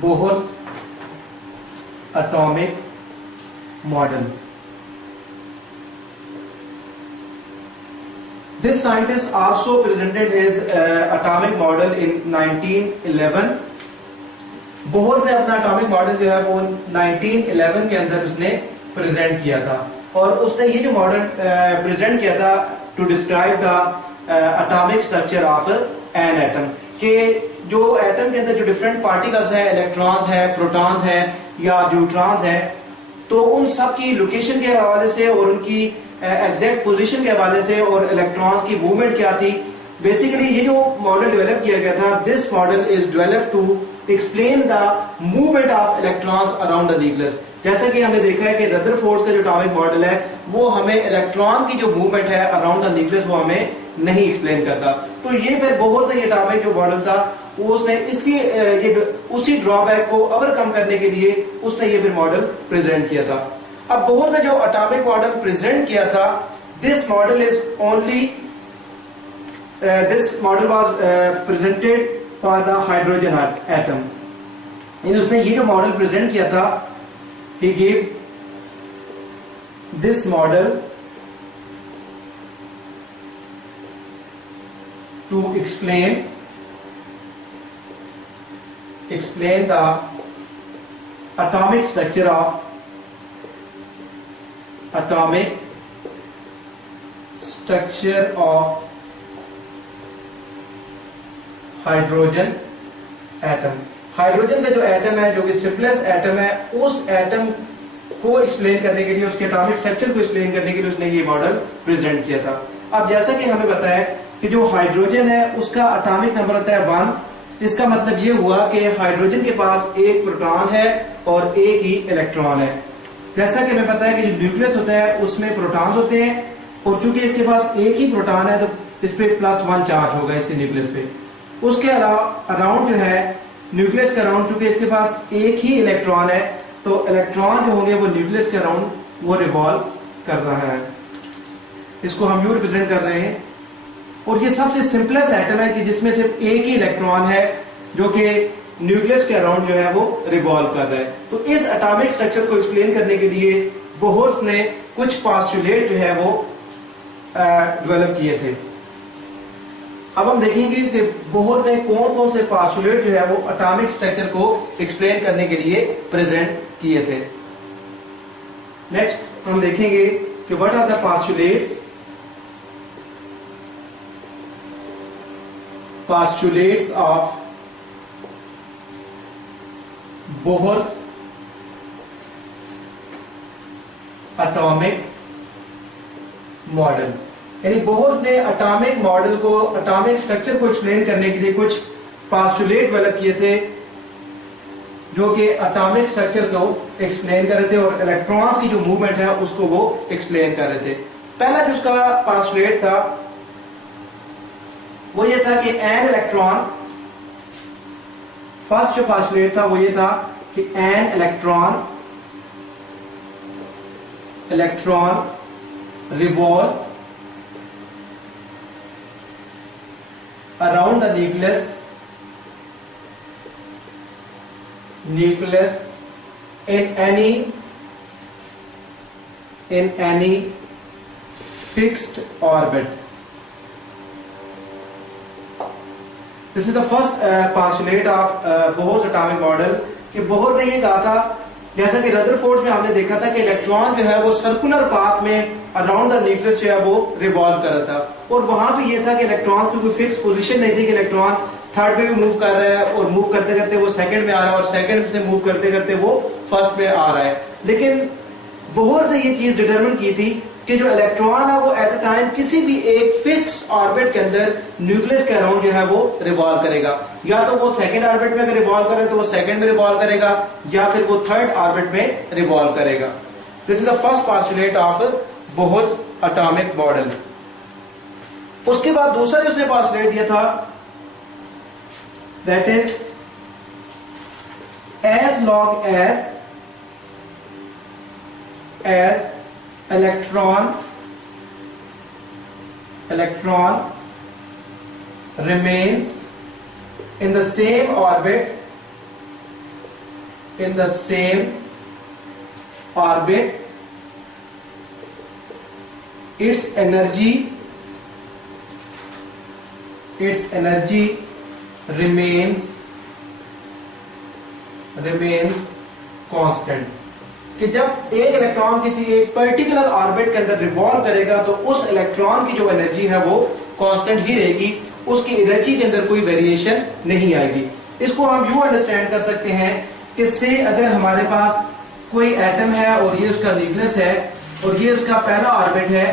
Bohr's atomic model. This scientist also presented his atomic model in 1911. Bohr ने अपना atomic model जो है वो 1911 के अंदर उसने प्रेजेंट किया था, और उसने ये जो मॉडल प्रेजेंट किया था to describe the atomic structure of an atom, कि जो एटम के अंदर जो डिफरेंट पार्टिकल्स है, इलेक्ट्रॉन्स है, प्रोटॉन्स है या न्यूट्रॉन्स है, तो उन सब की लोकेशन के हवाले से और उनकी एग्जैक्ट पोजीशन के हवाले से और इलेक्ट्रॉन्स की मूवमेंट क्या थी, बेसिकली ये जो मॉडल डेवलप किया गया था, this model is develop to explain the movement of electrons around the nucleus. जैसा कि हमने देखा है कि रदरफोर्ड का जो एटॉमिक मॉडल है वो हमें इलेक्ट्रॉन की जो मूवमेंट है अराउंड द न्यूक्लियस वो हमें नहीं एक्सप्लेन करता। तो ये फिर बोहर का ये एटॉमिक जो मॉडल था वो उसने इसलिए ये उसी ड्रॉबैक को ओवरकम करने के लिए उसने ये फिर मॉडल प्रेजेंट किया था। अब बोहर ने जो एटॉमिक मॉडल प्रेजेंट किया था, this model is only this model was presented for the hydrogen atom. उसने ये जो मॉडल प्रेजेंट किया था, he gave this model to explain the atomic structure of hydrogen atom. Hydrogen का जो एटम है, जो कि सिंपलेस्ट एटम है, उस एटम को एक्सप्लेन करने के लिए, उसके एटॉमिक स्ट्रक्चर को एक्सप्लेन करने के लिए उसने ये मॉडल प्रेजेंट किया था। अब जैसा कि हमें बताया कि जो हाइड्रोजन है उसका एटॉमिक नंबर होता है 1। इसका मतलब ये हुआ कि हाइड्रोजन के पास एक प्रोटॉन है और एक ही इलेक्ट्रॉन है। जैसा कि हमें पता है कि जो न्यूक्लियस होता है उसमें प्रोटॉन्स होते हैं, और चूंकि इसके पास एक ही प्रोटॉन है तो इस पे +1 चार्ज होगा इसके न्यूक्लियस पे। उसके अराउंड जो है न्यूक्लियस के अराउंड, चूंकि इसके पास एक ही इलेक्ट्रॉन है तो इलेक्ट्रॉन जो होंगे वो न्यूक्लियस के अराउंड वो रिवॉल्व कर रहा है। इसको हम यू रिप्रेजेंट कर रहे हैं, और ये सबसे सिंपलेस्ट एटम है कि जिसमें सिर्फ एक ही इलेक्ट्रॉन है जो कि न्यूक्लियस के अराउंड जो है वो रिवॉल्व कर रहा है। तो इस एटॉमिक स्ट्रक्चर को एक्सप्लेन करने के लिए बोहर ने कुछ पास्टुलेट जो है वो डेवलप किए थे। अब हम देखेंगे कि बोहर ने कौन कौन से पास्टुलेट जो है वो एटॉमिक स्ट्रक्चर को एक्सप्लेन करने के लिए प्रेजेंट किए थे। नेक्स्ट हम देखेंगे कि what are the postulates of Bohr atomic model. यानी बोहर ने एटॉमिक मॉडल को, एटॉमिक स्ट्रक्चर को एक्सप्लेन करने के लिए कुछ पास्टुलेट डेवलप किए थे जो कि एटॉमिक स्ट्रक्चर को एक्सप्लेन कर रहे थे और इलेक्ट्रॉन्स की जो मूवमेंट है उसको वो एक्सप्लेन कर रहे थे। पहला जो उसका पास्टुलेट था वो ये था कि एन इलेक्ट्रॉन, फर्स्ट जो पास्टुलेट था वो ये था कि an electron revolve around the nucleus in any fixed orbit. This is the first postulate of Bohr's atomic model कि बोहर ने ये कहा था, जैसा कि रदरफोर्ड में हमने देखा था कि इलेक्ट्रॉन जो है वो सर्कुलर पाथ में अराउंड द न्यूक्लियस जो है वो रिवॉल्व कर रहा था, और वहां पे ये था कि इलेक्ट्रॉन की कोई फिक्स पोजीशन नहीं थी कि इलेक्ट्रॉन थर्ड पे भी मूव कर रहा है और मूव करते करते वो सेकंड में आ रहा है और सेकंड से मूव करते करते वो फर्स्ट में आ रहा है। लेकिन बोहर ने ये चीज डिटरमिन की थी कि जो इलेक्ट्रॉन है वो एट अ टाइम किसी भी एक फिक्स ऑर्बिट के अंदर न्यूक्लियस के अराउंड जो है वो रिवॉल्व करेगा। या तो वो सेकंड ऑर्बिट में अगर रिवॉल्व करे तो वो सेकंड में रिवॉल्व करेगा, या फिर वो थर्ड ऑर्बिट में रिवॉल्व करेगा। This is the first postulate of Bohr's atomic model. उसके बाद दूसरा जो उसने पोस्टुलेट दिया था, that is as long as electron remains in the same orbit, its energy remains constant. कि जब एक इलेक्ट्रॉन किसी एक पर्टिकुलर ऑर्बिट के अंदर रिवॉल्व करेगा तो उस इलेक्ट्रॉन की जो एनर्जी है वो कांस्टेंट ही रहेगी, उसकी एनर्जी के अंदर कोई वेरिएशन नहीं आएगी। इसको हम यूं अंडरस्टैंड कर सकते हैं कि से अगर हमारे पास कोई एटम है और ये उसका न्यूक्लियस है और ये उसका पहला ऑर्बिट है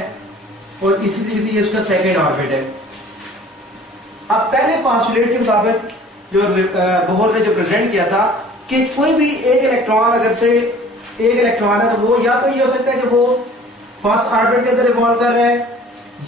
और इसी तरीके से ये उसका सेकेंड ऑर्बिट है। अब पहले पोस्टुलेट के मुताबिक जो बोहर ने जो प्रेजेंट किया था कि कोई भी एक इलेक्ट्रॉन अगर से एक इलेक्ट्रॉन है तो वो या तो ये हो सकता है कि वो फर्स्ट ऑर्बिट के अंदर रिवॉल्व कर रहा है,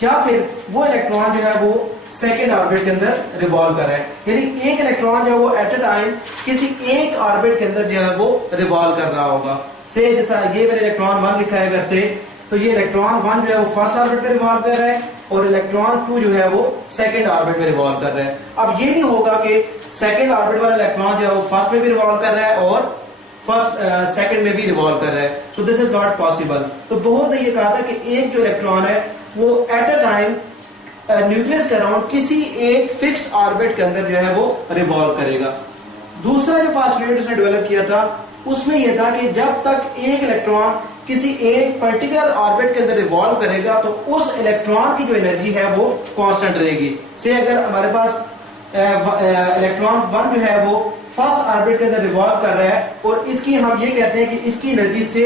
या फिर वो इलेक्ट्रॉन जो है वो सेकेंड ऑर्बिट के अंदर रिवॉल्व कर रहा है। यानी एक इलेक्ट्रॉन जो है वो एट अ टाइम किसी एक ऑर्बिट के अंदर जो है वो रिवॉल्व कर रहा होगा। से जैसा ये मेरे इलेक्ट्रॉन 1 लिखा है अगर से, तो ये इलेक्ट्रॉन 1 जो है वो फर्स्ट ऑर्बिट पे रिवॉल्व कर रहा है और इलेक्ट्रॉन 2 जो है वो सेकंड ऑर्बिट में रिवॉल्व कर रहा है। अब ये नहीं होगा कि सेकंड ऑर्बिट वाला इलेक्ट्रॉन जो है वो फर्स्ट में भी रिवॉल्व कर रहा है और फर्स्ट सेकंड में भी रिवॉल्व कर रहा है। So this is not possible. तो बोहर ने ये कहा था कि एक जो इलेक्ट्रॉन है वो एट अ टाइम न्यूक्लियस के अराउंड किसी एक फिक्स ऑर्बिट के अंदर जो है वो रिवॉल्व करेगा। दूसरा जो पोस्टुलेट उसने डेवलप किया था उसमें यह था कि जब तक एक इलेक्ट्रॉन किसी एक पर्टिकुलर ऑर्बिट के अंदर रिवॉल्व करेगा तो उस इलेक्ट्रॉन की जो एनर्जी है वो कांस्टेंट रहेगी। से अगर हमारे पास इलेक्ट्रॉन 1 जो है वो फर्स्ट ऑर्बिट के अंदर रिवॉल्व कर रहा है और इसकी हम ये कहते हैं कि इसकी एनर्जी से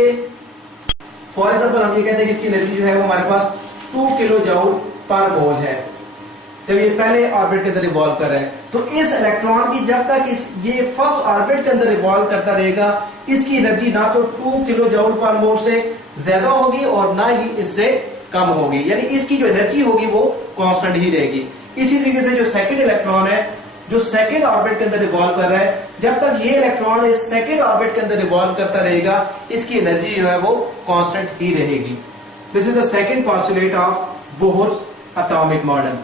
फॉर एग्जांपल हम ये कहते हैं कि इसकी एनर्जी जो है वो हमारे पास 2 किलो जूल पर मोल है जब ये पहले ऑर्बिट के अंदर रिवॉल्व कर रहा है। तो इस इलेक्ट्रॉन की जब तक ये फर्स्ट ऑर्बिट के अंदर रिवॉल्व करता रहेगा इसकी एनर्जी ना तो 2 किलो जूल पर मोल से ज्यादा होगी और ना ही इससे कम होगी, यानी इसकी जो एनर्जी होगी वो कांस्टेंट ही रहेगी। इसी तरीके से जो सेकंड इलेक्ट्रॉन है जो सेकंड ऑर्बिट के अंदर रिवॉल्व कर रहा है, जब तक ये इलेक्ट्रॉन इस सेकंड ऑर्बिट के अंदर रिवॉल्व करता रहेगा इसकी एनर्जी जो है वो कांस्टेंट ही रहेगी। This is the second postulate of Bohr's atomic model.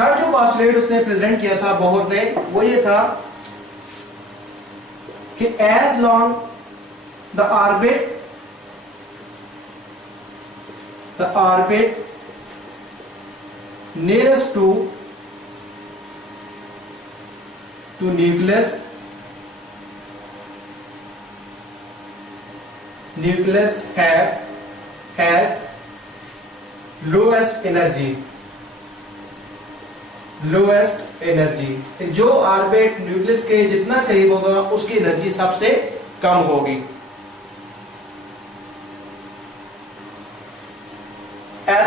Third जो पोस्टुलेट उसने प्रेजेंट किया था बोहर ने वो ये था कि as long the orbit nearest to nucleus has lowest energy। जो ऑर्बिट न्यूक्लियस के जितना करीब होगा उसकी एनर्जी सबसे कम होगी। As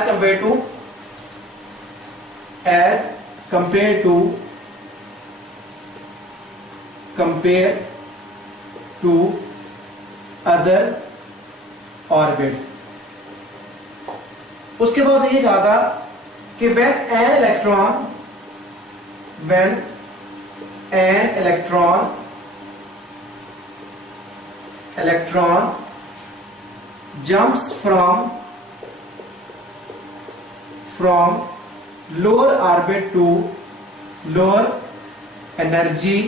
compare to other orbits। उसके बाद ये कहा था कि when an electron jumps from lower orbit to lower energy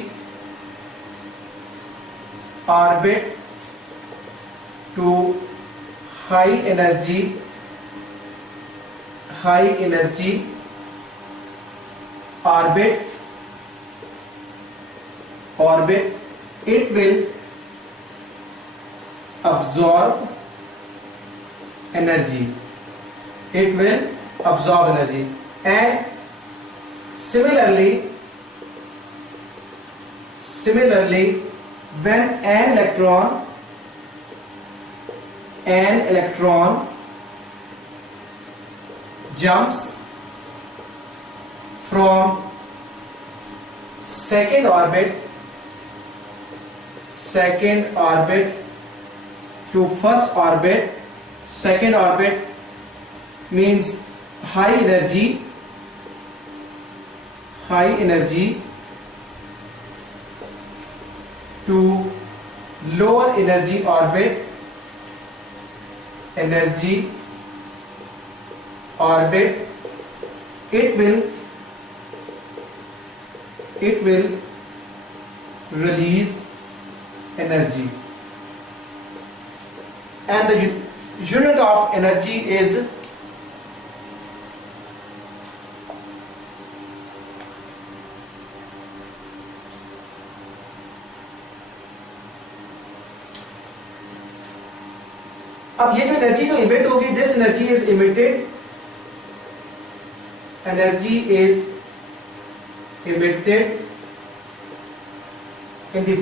orbit to high energy orbit, it will absorb energy and similarly when an electron jumps from second orbit to first orbit. Second orbit means high energy to lower energy orbit, it will release energy, and the unit of energy is अब ये जो energy जो emit होगी, this energy is emitted, in the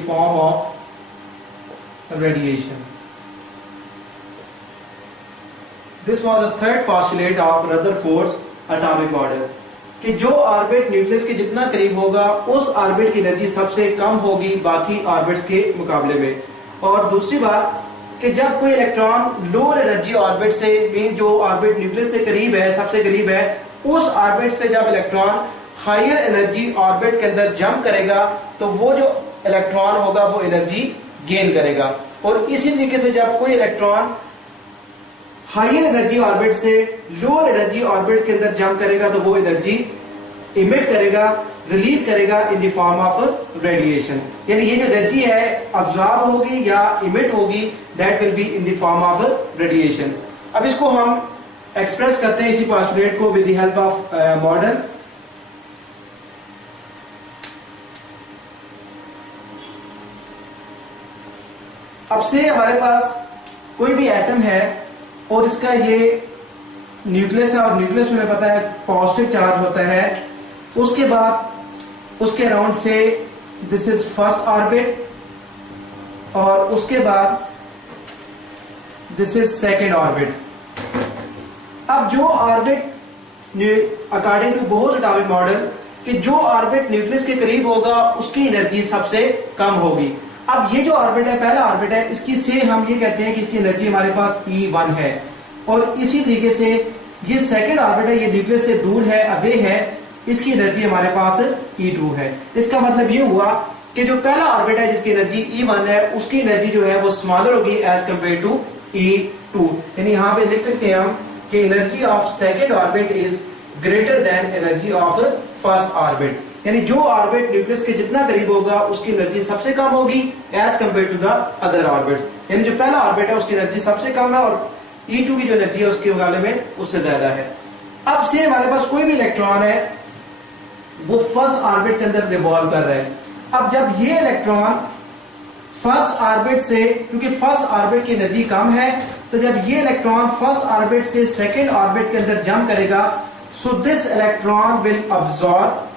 form of radiation. This was the third postulate of Rutherford's atomic model कि जो orbit nucleus के जितना करीब होगा उस ऑर्बिट की एनर्जी सबसे कम होगी बाकी ऑर्बिट्स के मुकाबले में। और दूसरी बात कि जब कोई इलेक्ट्रॉन लोअर एनर्जी ऑर्बिट से, मीन जो ऑर्बिट न्यूक्लियस से करीब है, सबसे करीब है, उस ऑर्बिट से जब इलेक्ट्रॉन हायर एनर्जी ऑर्बिट के अंदर जंप करेगा तो वो जो इलेक्ट्रॉन होगा वो एनर्जी गेन करेगा। और इसी तरीके से जब कोई इलेक्ट्रॉन हायर एनर्जी ऑर्बिट से लोअर एनर्जी ऑर्बिट के अंदर जंप करेगा तो वो एनर्जी इमिट करेगा, रिलीज करेगा in the form of radiation. यानी ये जो एनर्जी है अब्सॉर्ब होगी या इमिट होगी, that will be in the form of radiation. अब इसको हम एक्सप्रेस करते हैं इसी पोस्टुलेट को with the help of model. अब से हमारे पास कोई भी एटम है और इसका ये न्यूक्लियस है और न्यूक्लियस में पता है पॉजिटिव चार्ज होता है। उसके बाद उसके अराउंड से दिस इज फर्स्ट ऑर्बिट और उसके बाद दिस इज सेकेंड ऑर्बिट। अब जो orbit according to Bohr atomic model कि जो ऑर्बिट न्यूक्लियस के करीब होगा उसकी एनर्जी सबसे कम होगी। अब ये जो ऑर्बिट है, पहला ऑर्बिट है, इसकी से हम ये कहते हैं कि इसकी एनर्जी हमारे पास E1 है। और इसी तरीके से ये सेकंड ऑर्बिट है, ये न्यूक्लियस से दूर है, अवे है, इसकी एनर्जी हमारे पास E2 है। इसका मतलब ये हुआ कि जो पहला ऑर्बिट है जिसकी एनर्जी E1 है उसकी एनर्जी जो है वो स्मॉलर होगी एज कंपेयर टू E2। यानी यहां पे लिख सकते हैं हम कि energy of second orbit is greater than energy of first orbit. यानी जो ऑर्बिट न्यूक्लियस के जितना करीब होगा उसकी एनर्जी सबसे कम होगी as compare to the other orbit. यानी जो पहला ऑर्बिट है उसकी एनर्जी सबसे कम है और E2 की जो एनर्जी है उसके मुकाबले में उससे ज्यादा है। अब से हमारे पास कोई भी इलेक्ट्रॉन है वो फर्स्ट ऑर्बिट के अंदर रिवॉल्व कर रहा है। अब जब ये इलेक्ट्रॉन फर्स्ट ऑर्बिट से, क्योंकि फर्स्ट ऑर्बिट की एनर्जी कम है, तो जब ये इलेक्ट्रॉन फर्स्ट ऑर्बिट से सेकेंड ऑर्बिट के अंदर जंप करेगा, so this electron will absorb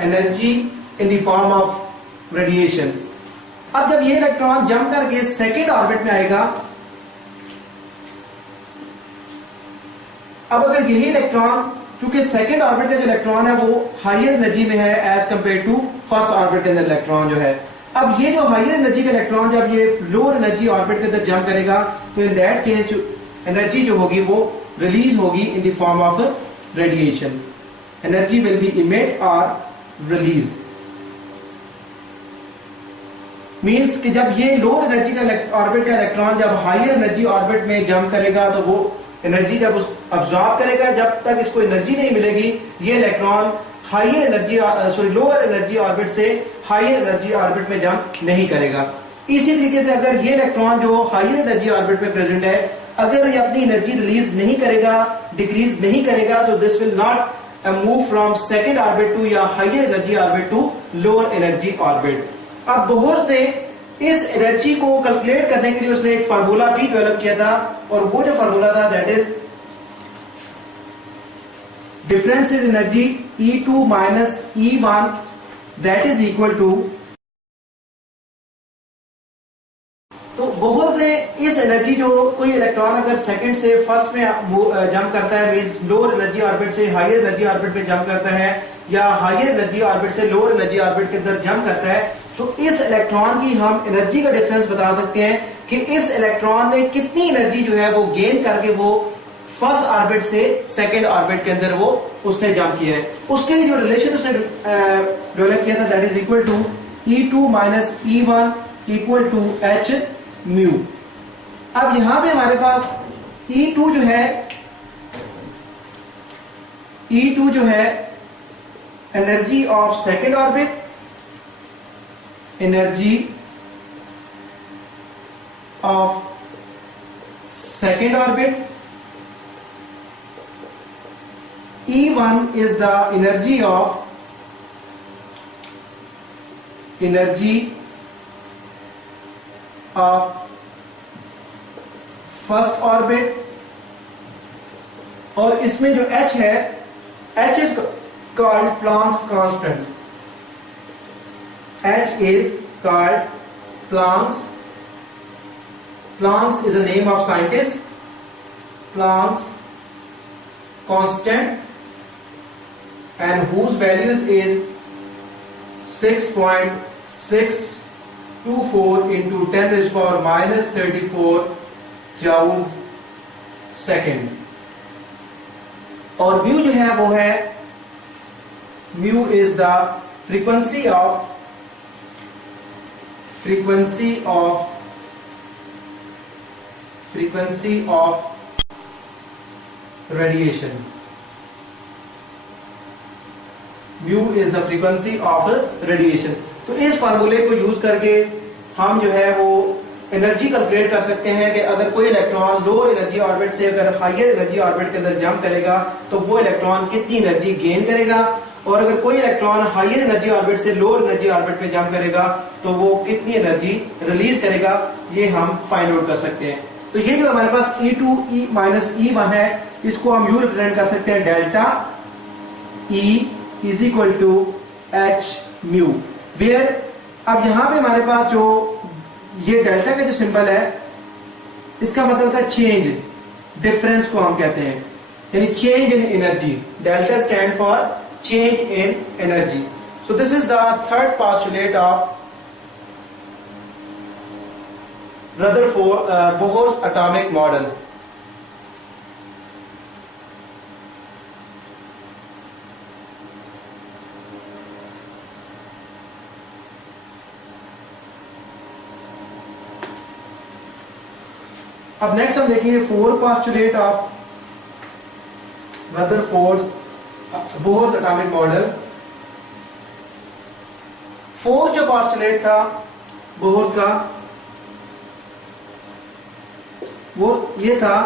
energy, in the form of radiation. अब जब ये इलेक्ट्रॉन जंप करके सेकेंड ऑर्बिट में आएगा, अब अगर यही इलेक्ट्रॉन, चूंकि सेकेंड ऑर्बिट का जो इलेक्ट्रॉन है वो हायर एनर्जी में है as compare to first orbit के अंदर इलेक्ट्रॉन जो है, अब ये जो हायर एनर्जी का इलेक्ट्रॉन जब ये लोअर एनर्जी ऑर्बिट के अंदर जंप करेगा तो इन दैट केस एनर्जी जो होगी वो रिलीज होगी in the form of radiation. Energy will be emit और रिलीज, मीन्स कि जब ये लोअर एनर्जी का ऑर्बिट का इलेक्ट्रॉन जब हायर एनर्जी ऑर्बिट में जंप करेगा तो वो एनर्जी जब उस अब्सॉर्ब करेगा, जब तक इसको एनर्जी नहीं मिलेगी ये electron higher energy lower energy orbit से हायर एनर्जी ऑर्बिट में जंप नहीं करेगा। इसी तरीके से अगर ये इलेक्ट्रॉन जो हायर एनर्जी ऑर्बिट में प्रेजेंट है अगर ये अपनी एनर्जी रिलीज नहीं करेगा, डिक्रीज नहीं करेगा, तो this will not move from second orbit to या higher energy orbit to lower energy orbit. अब बोहर ने इस एनर्जी को कैलकुलेट करने के लिए उसने एक फार्मूला भी डेवलप किया था और वो जो फार्मूला था that is difference is energy E2 minus E1 that is equal to, तो बोहर ने इस एनर्जी जो कोई इलेक्ट्रॉन अगर सेकंड से फर्स्ट में जंप करता है, मींस लोअर एनर्जी ऑर्बिट से हायर एनर्जी ऑर्बिट में जंप करता है, या हायर एनर्जी ऑर्बिट से लोअर एनर्जी ऑर्बिट के अंदर जंप करता है, तो इस इलेक्ट्रॉन की हम एनर्जी का डिफरेंस बता सकते हैं कि इस इलेक्ट्रॉन ने कितनी एनर्जी जो है वो गेन करके वो फर्स्ट ऑर्बिट से सेकंड ऑर्बिट के अंदर वो उसने जंप किया है। उसके लिए जो रिलेशन उसने डेवलप किया था that is equal to E2 minus E1 equal to H mu. अब यहां पे हमारे पास E2 जो है energy of second orbit, energy of second orbit, E1 is the energy of first orbit, और इसमें जो H है, H is called Planck's constant. H is called Planck's is a name of scientist, Planck's constant, and whose values is 6.624 into 10 raised to power minus 34 joules second। और mu जो है वो है, mu is the frequency of radiation. Mu is the frequency of radiation. तो इस फार्मूले को use करके हम जो है वो एनर्जी कैलकुलेट कर सकते हैं कि अगर कोई इलेक्ट्रॉन लोअर एनर्जी ऑर्बिट से अगर हायर एनर्जी ऑर्बिट के अंदर जंप करेगा तो वो इलेक्ट्रॉन कितनी एनर्जी गेन करेगा, और अगर कोई इलेक्ट्रॉन हायर एनर्जी ऑर्बिट से लोअर एनर्जी ऑर्बिट में जंप करेगा तो वो कितनी एनर्जी रिलीज करेगा, ये हम फाइंड आउट कर सकते हैं। तो ये जो हमारे पास E2 माइनस E1 है, इसको हम यू रिप्रेजेंट कर सकते हैं delta E is equal to H mu, where अब यहां पे हमारे पास जो ये डेल्टा का जो सिंबल है इसका मतलब था चेंज, डिफरेंस को हम कहते हैं, यानी change in energy. Delta stand for change in energy. So this is the third postulate of Bohr's atomic model. अब नेक्स्ट हम देखेंगे four postulate of Bohr's atomic model. Fourth जो पोस्टुलेट था बोहर्स का वो ये था,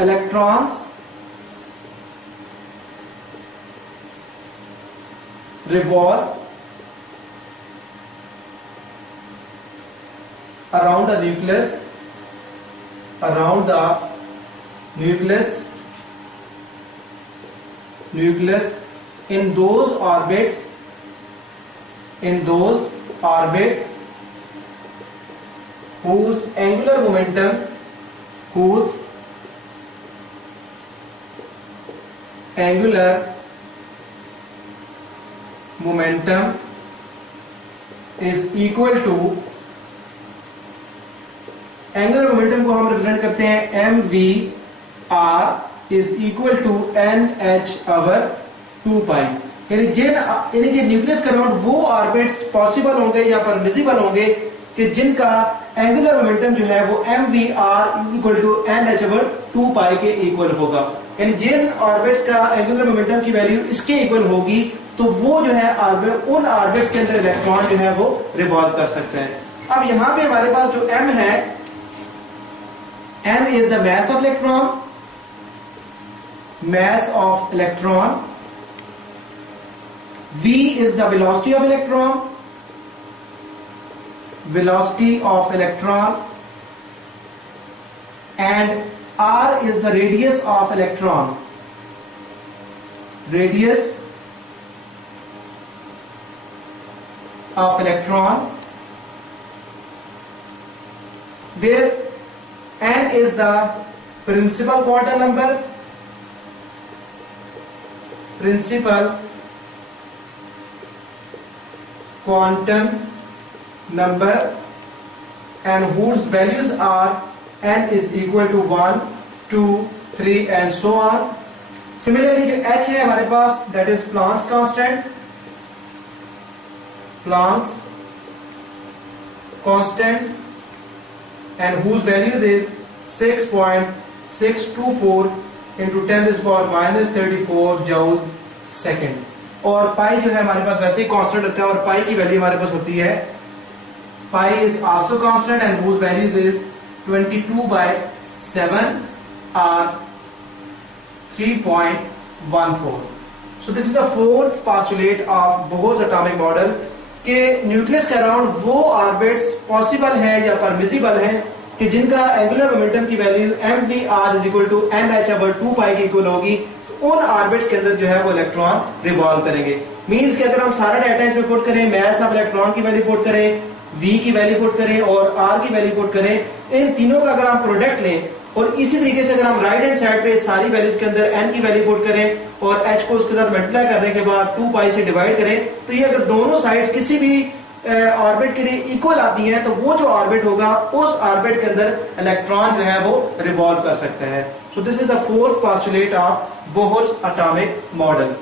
electrons revolve around the nucleus in those orbits whose angular momentum is equal to, angular momentum को हम रिप्रेजेंट करते हैं mvr is equal to NH/2π, यानी कि न्यूक्लियस के अराउंड वो ऑर्बिट्स पॉसिबल होंगे या परमिसिबल होंगे कि जिनका एंगुलर मोमेंटम जो है वो mvr इक्वल टू NH/2π के इक्वल होगा, यानी जिन ऑर्बिट्स का एंगुलर मोमेंटम की वैल्यू इसके इक्वल होगी तो वो जो है उन ऑर्बिट्स के अंदर इलेक्ट्रॉन जो है वो रिवॉल्व कर सकते हैं। अब यहां पे हमारे पास जो m है, m is the mass of electron, v is the velocity of electron, and r is the radius of electron, radius of electron, where n is the principal quantum number, principal quantum number, and whose values are n is equal to 1, 2, 3 and so on. Similarly जो h है हमारे पास, that is Planck's constant, Planck's constant, and whose values is 6.624 into 10 to the power minus 34 joules second. और पाई जो है हमारे पास वैसे ही constant होता है, और पाई की वैल्यू हमारे पास होती है, pi is also constant and whose values is 22/7 or 3.14. So this is the fourth postulate of Bohr's atomic model कि न्यूक्लियस के अराउंड वो ऑर्बिट्स पॉसिबल है या परमिसिबल है कि जिनका एंगुलर मोमेंटम की वैल्यू mdr = nh/2 पाई के इक्वल होगी। उन ऑर्बिट्स के अंदर जो है वो इलेक्ट्रॉन रिवॉल्व करेंगे। मींस कि अगर हम सारा डाटा इसमें पुट करें, मास ऑफ इलेक्ट्रॉन की वैल्यू पुट करें, v की वैल्यू पुट करें और r की वैल्यू पुट करें, इन तीनों का अगर हम प्रोडक्ट लें और इसी तरीके से अगर हम राइट हैंड साइड पे सारी वैल्यूज के अंदर n की वैल्यू पुट करें और h को उसके साथ मल्टीप्लाई करने के बाद 2 पाई से डिवाइड करें, तो ये अगर दोनों साइड किसी भी ऑर्बिट के लिए इक्वल आती है तो वो जो ऑर्बिट होगा उस ऑर्बिट के अंदर इलेक्ट्रॉन जो है वो रिवॉल्व कर सकता है। So this is the fourth postulate of Bohr's atomic model.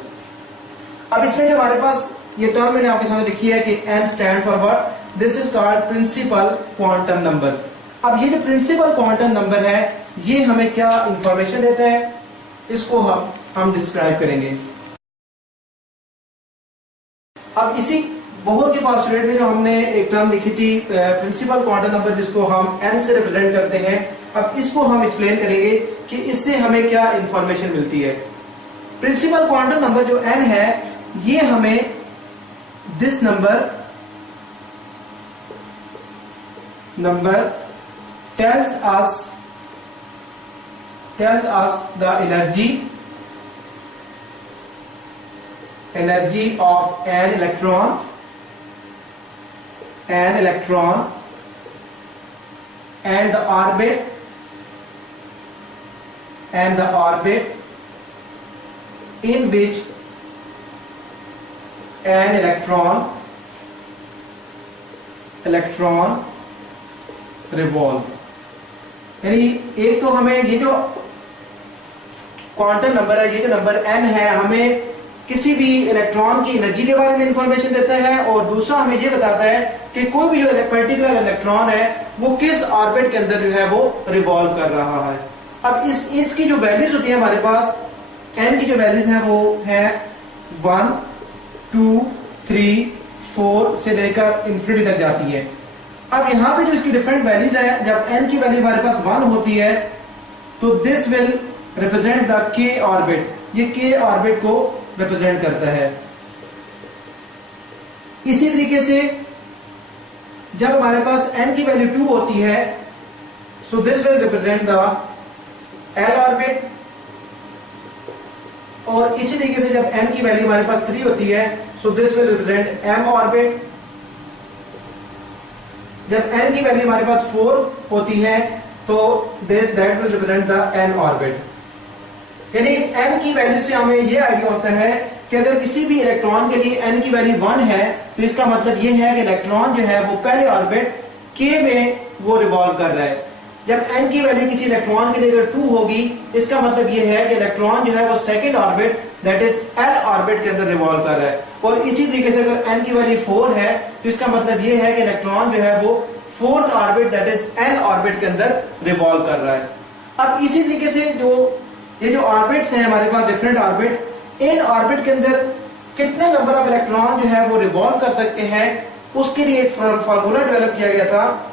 अब इसमें जो हमारे पास ये टर्म मैंने आपके सामने लिखी है कि n stand for what, this is called principal quantum number. अब ये जो प्रिंसिपल क्वांटम नंबर है ये हमें क्या इंफॉर्मेशन देता है, इसको हम डिस्क्राइब करेंगे। अब इसी बोहर के पोस्टुलेट में जो हमने एक टर्म लिखी थी प्रिंसिपल क्वांटम नंबर, जिसको हम n से रिप्रेजेंट करते हैं, अब इसको हम एक्सप्लेन करेंगे कि इससे हमें क्या इंफॉर्मेशन मिलती है। प्रिंसिपल क्वांटम नंबर जो n है ये हमें this number tells us the energy of an electron and the orbit in which an electron revolve। यानी एक तो हमें ये जो क्वांटम नंबर है, ये जो नंबर n है, हमें किसी भी इलेक्ट्रॉन की एनर्जी के बारे में इंफॉर्मेशन देता है, और दूसरा हमें ये बताता है कि कोई भी जो पर्टिकुलर इलेक्ट्रॉन है वो किस ऑर्बिट के अंदर जो है वो रिवॉल्व कर रहा है। अब इसकी जो वैल्यूज होती है हमारे पास, n की जो वैल्यूज है वो है 1, 2, 3, 4 से लेकर इंफिनिटी तक जाती है। अब यहाँ पे जो इसकी डिफरेंट वैल्यूज है, जब n की वैल्यू हमारे पास 1 होती है तो this will represent the k orbit, ये k ऑर्बिट को रिप्रेजेंट करता है। इसी तरीके से जब हमारे पास n की वैल्यू 2 होती है सो this will represent the l orbit, और इसी तरीके से जब n की वैल्यू हमारे पास 3 होती है सो this will represent m orbit. जब n की वैल्यू हमारे पास 4 होती है तो that will represent the n orbit. यानी n की वैल्यू से हमें ये आइडिया होता है कि अगर किसी भी इलेक्ट्रॉन के लिए n की वैल्यू 1 है तो इसका मतलब ये है कि इलेक्ट्रॉन जो है वो पहले ऑर्बिट k में वो रिवॉल्व कर रहा है। जब n की वैल्यू किसी इलेक्ट्रॉन के लिए अगर 2 होगी, इसका मतलब ये है कि इलेक्ट्रॉन जो है वो second orbit that is l orbit के अंदर रिवॉल्व कर रहा है। और इसी तरीके से अगर n की वैल्यू 4 है तो इसका मतलब ये है कि इलेक्ट्रॉन जो है वो fourth orbit that is n orbit के अंदर रिवॉल्व कर रहा है। अब इसी तरीके से ये जो ऑर्बिट्स हैं हमारे पास, डिफरेंट ऑर्बिट्स, इन ऑर्बिट के अंदर कितने नंबर ऑफ इलेक्ट्रॉन जो है वो रिवॉल्व कर सकते हैं, उसके लिए एक फार्मूला डेवलप किया गया था।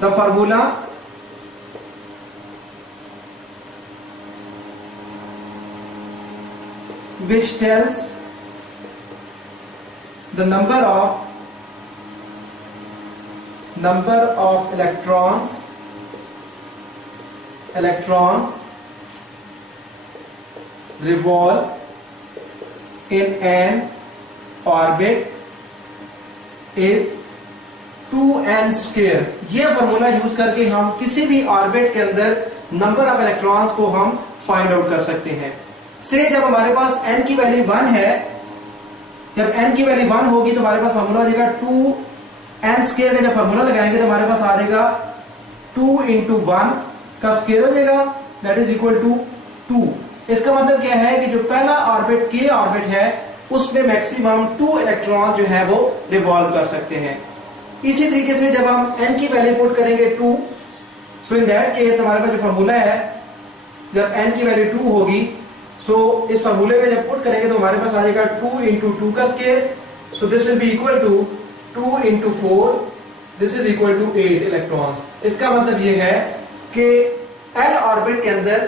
The formula which tells the number of electrons electrons revolve in an orbit is 2n square। ये फॉर्मूला यूज करके हम किसी भी ऑर्बिट के अंदर नंबर ऑफ इलेक्ट्रॉन्स को हम फाइंड आउट कर सकते हैं। से जब हमारे पास n की वैल्यू 1 है, जब n की वैल्यू 1 होगी तो हमारे पास फॉर्मूला आ जाएगा 2n स्क्वायर का जब फॉर्मूला लगाएंगे तो हमारे पास आ जाएगा 2 into 1 का स्क्वायर हो जाएगा, दैट इज इक्वल टू 2। इसका मतलब क्या है कि जो पहला ऑर्बिट के ऑर्बिट है उसमें मैक्सिमम 2 इलेक्ट्रॉन जो है वो रिवॉल्व कर सकते हैं। इसी तरीके से जब हम n की वैल्यू पुट करेंगे 2, सो इन दैट केस हमारे पास जो फॉर्मूला है, जब n की वैल्यू 2 होगी, सो इस फॉर्मूले में जब पुट करेंगे तो हमारे पास आ जाएगा 2 into 2 का square, so this will be equal to 2 into 4, this is equal to 8 electrons. इसका मतलब ये है कि l ऑर्बिट के अंदर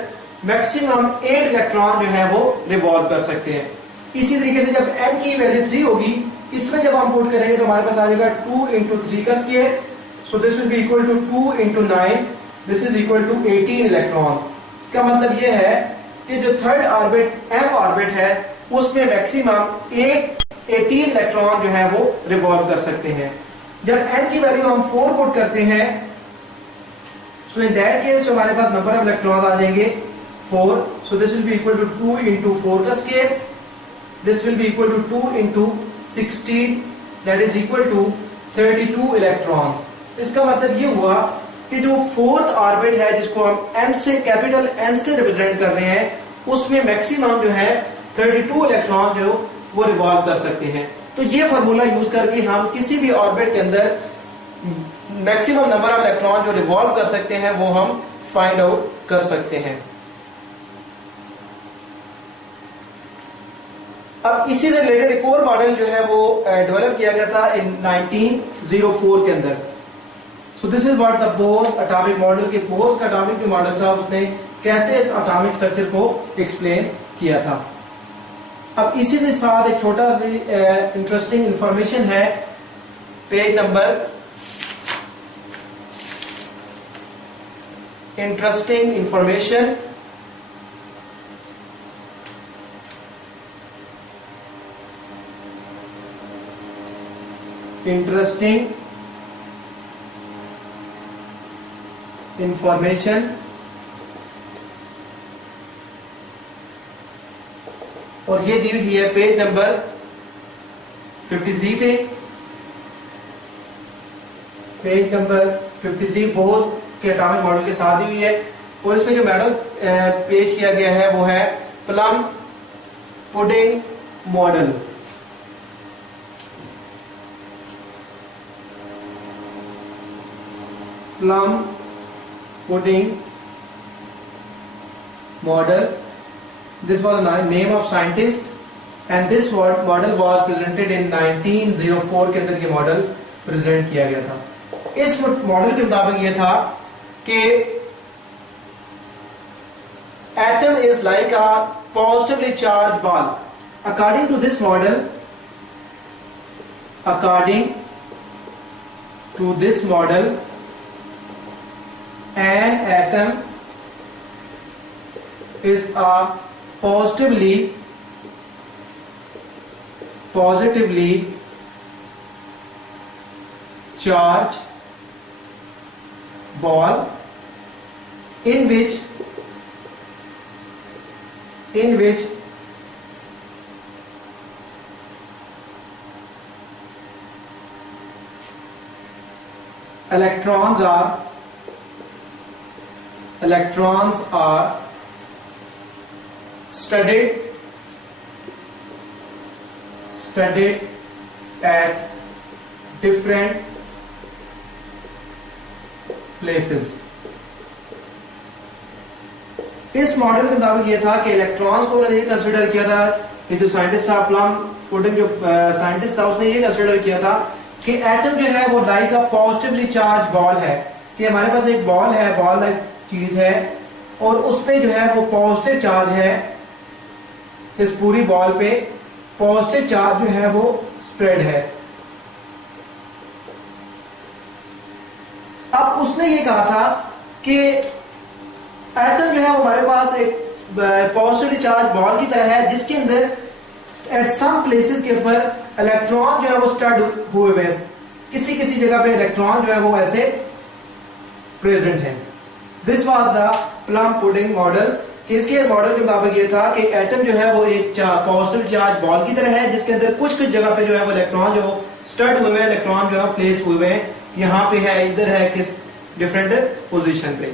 मैक्सिमम 8 इलेक्ट्रॉन जो है वो रिवॉल्व कर सकते हैं। इसी तरीके से जब n की वैल्यू 3 होगी, इसमें जब हम पुट करेंगे तो हमारे पास आ जाएगा 2 into 3 का square, so this will be equal to 2 into 9, this is equal to 18 electrons. इसका मतलब ये है कि जो थर्ड ऑर्बिट m ऑर्बिट है उसमें मैक्सिमम 18 इलेक्ट्रॉन जो है वो रिवॉल्व कर सकते हैं। जब n की वैल्यू हम 4 पुट करते हैं, सो इन दैट केस हमारे पास नंबर ऑफ इलेक्ट्रॉन आ जाएंगे 4, so this will be equal to 2 into 4 का square, this will be equal to 2 into 16, that is equal to 32 electrons. इसका मतलब ये हुआ कि जो फोर्थ ऑर्बिट है जिसको हम n से कैपिटल N से रिप्रेजेंट कर रहे हैं, उसमें मैक्सिमम जो है 32 इलेक्ट्रॉन जो वो रिवॉल्व कर सकते हैं। तो ये फार्मूला यूज करके हम किसी भी ऑर्बिट के अंदर मैक्सिमम नंबर ऑफ इलेक्ट्रॉन जो रिवॉल्व कर सकते हैं वो हम फाइंड आउट कर सकते हैं। अब इसी से रिलेटेड एक और मॉडल जो है वो डेवलप किया गया था इन 1904 के अंदर। So this is what the bore atomic model के बोर का एटॉमिक जो मॉडल था उसने कैसे एटॉमिक स्ट्रक्चर को एक्सप्लेन किया था। अब इसी के साथ एक छोटा सी इंटरेस्टिंग इंफॉर्मेशन है, page number interesting information interesting information और ये दी हुई है पेज नंबर 53 पे। पेज नंबर 53 बोर के एटॉमिक मॉडल के साथ दी हुई है और इसमें जो मॉडल पेश किया गया है वो है plum pudding model. plum pudding model. This was the name of scientist and this model was presented in 1904 के अंदर ये मॉडल प्रेजेंट किया गया था। इस मॉडल के मुताबिक ये था कि atom is like a positively charged ball. According to this model, an atom is a positively charged ball in which electrons are studied at different places. इस मॉडल के मुताबिक ये था कि इलेक्ट्रॉन्स को उन्होंने कंसीडर किया था कि जो साइंटिस्ट था प्लम पुडिंग जो साइंटिस्ट था उसने ये कंसीडर किया था कि एटम जो है वो like a positively charge ball है, कि हमारे पास एक बॉल है, बॉल लाइक चीज है और उसपे जो है वो पॉजिटिव चार्ज है, इस पूरी बॉल पे पॉजिटिव चार्ज जो है वो स्प्रेड है। अब उसने ये कहा था कि एटम जो है वो हमारे पास एक पॉजिटिवली चार्ज बॉल की तरह है, जिसके अंदर एट सम प्लेसेस के ऊपर इलेक्ट्रॉन जो है वो स्टड हुए हुए हैं, किसी किसी जगह पे इलेक्ट्रॉन जो है वो ऐसे प्रेजेंट है। This was the plum pudding model. इसके मॉडल के मुताबिक ये था कि एटम जो है वो एक पॉजिटिव चार्ज बॉल की तरह है, जिसके अंदर कुछ कुछ जगह पे जो है वो इलेक्ट्रॉन जो स्टड हुए हैं, इलेक्ट्रॉन जो है प्लेस हुए हैं, यहाँ पे है, इधर है, किस डिफरेंट पोजीशन पे।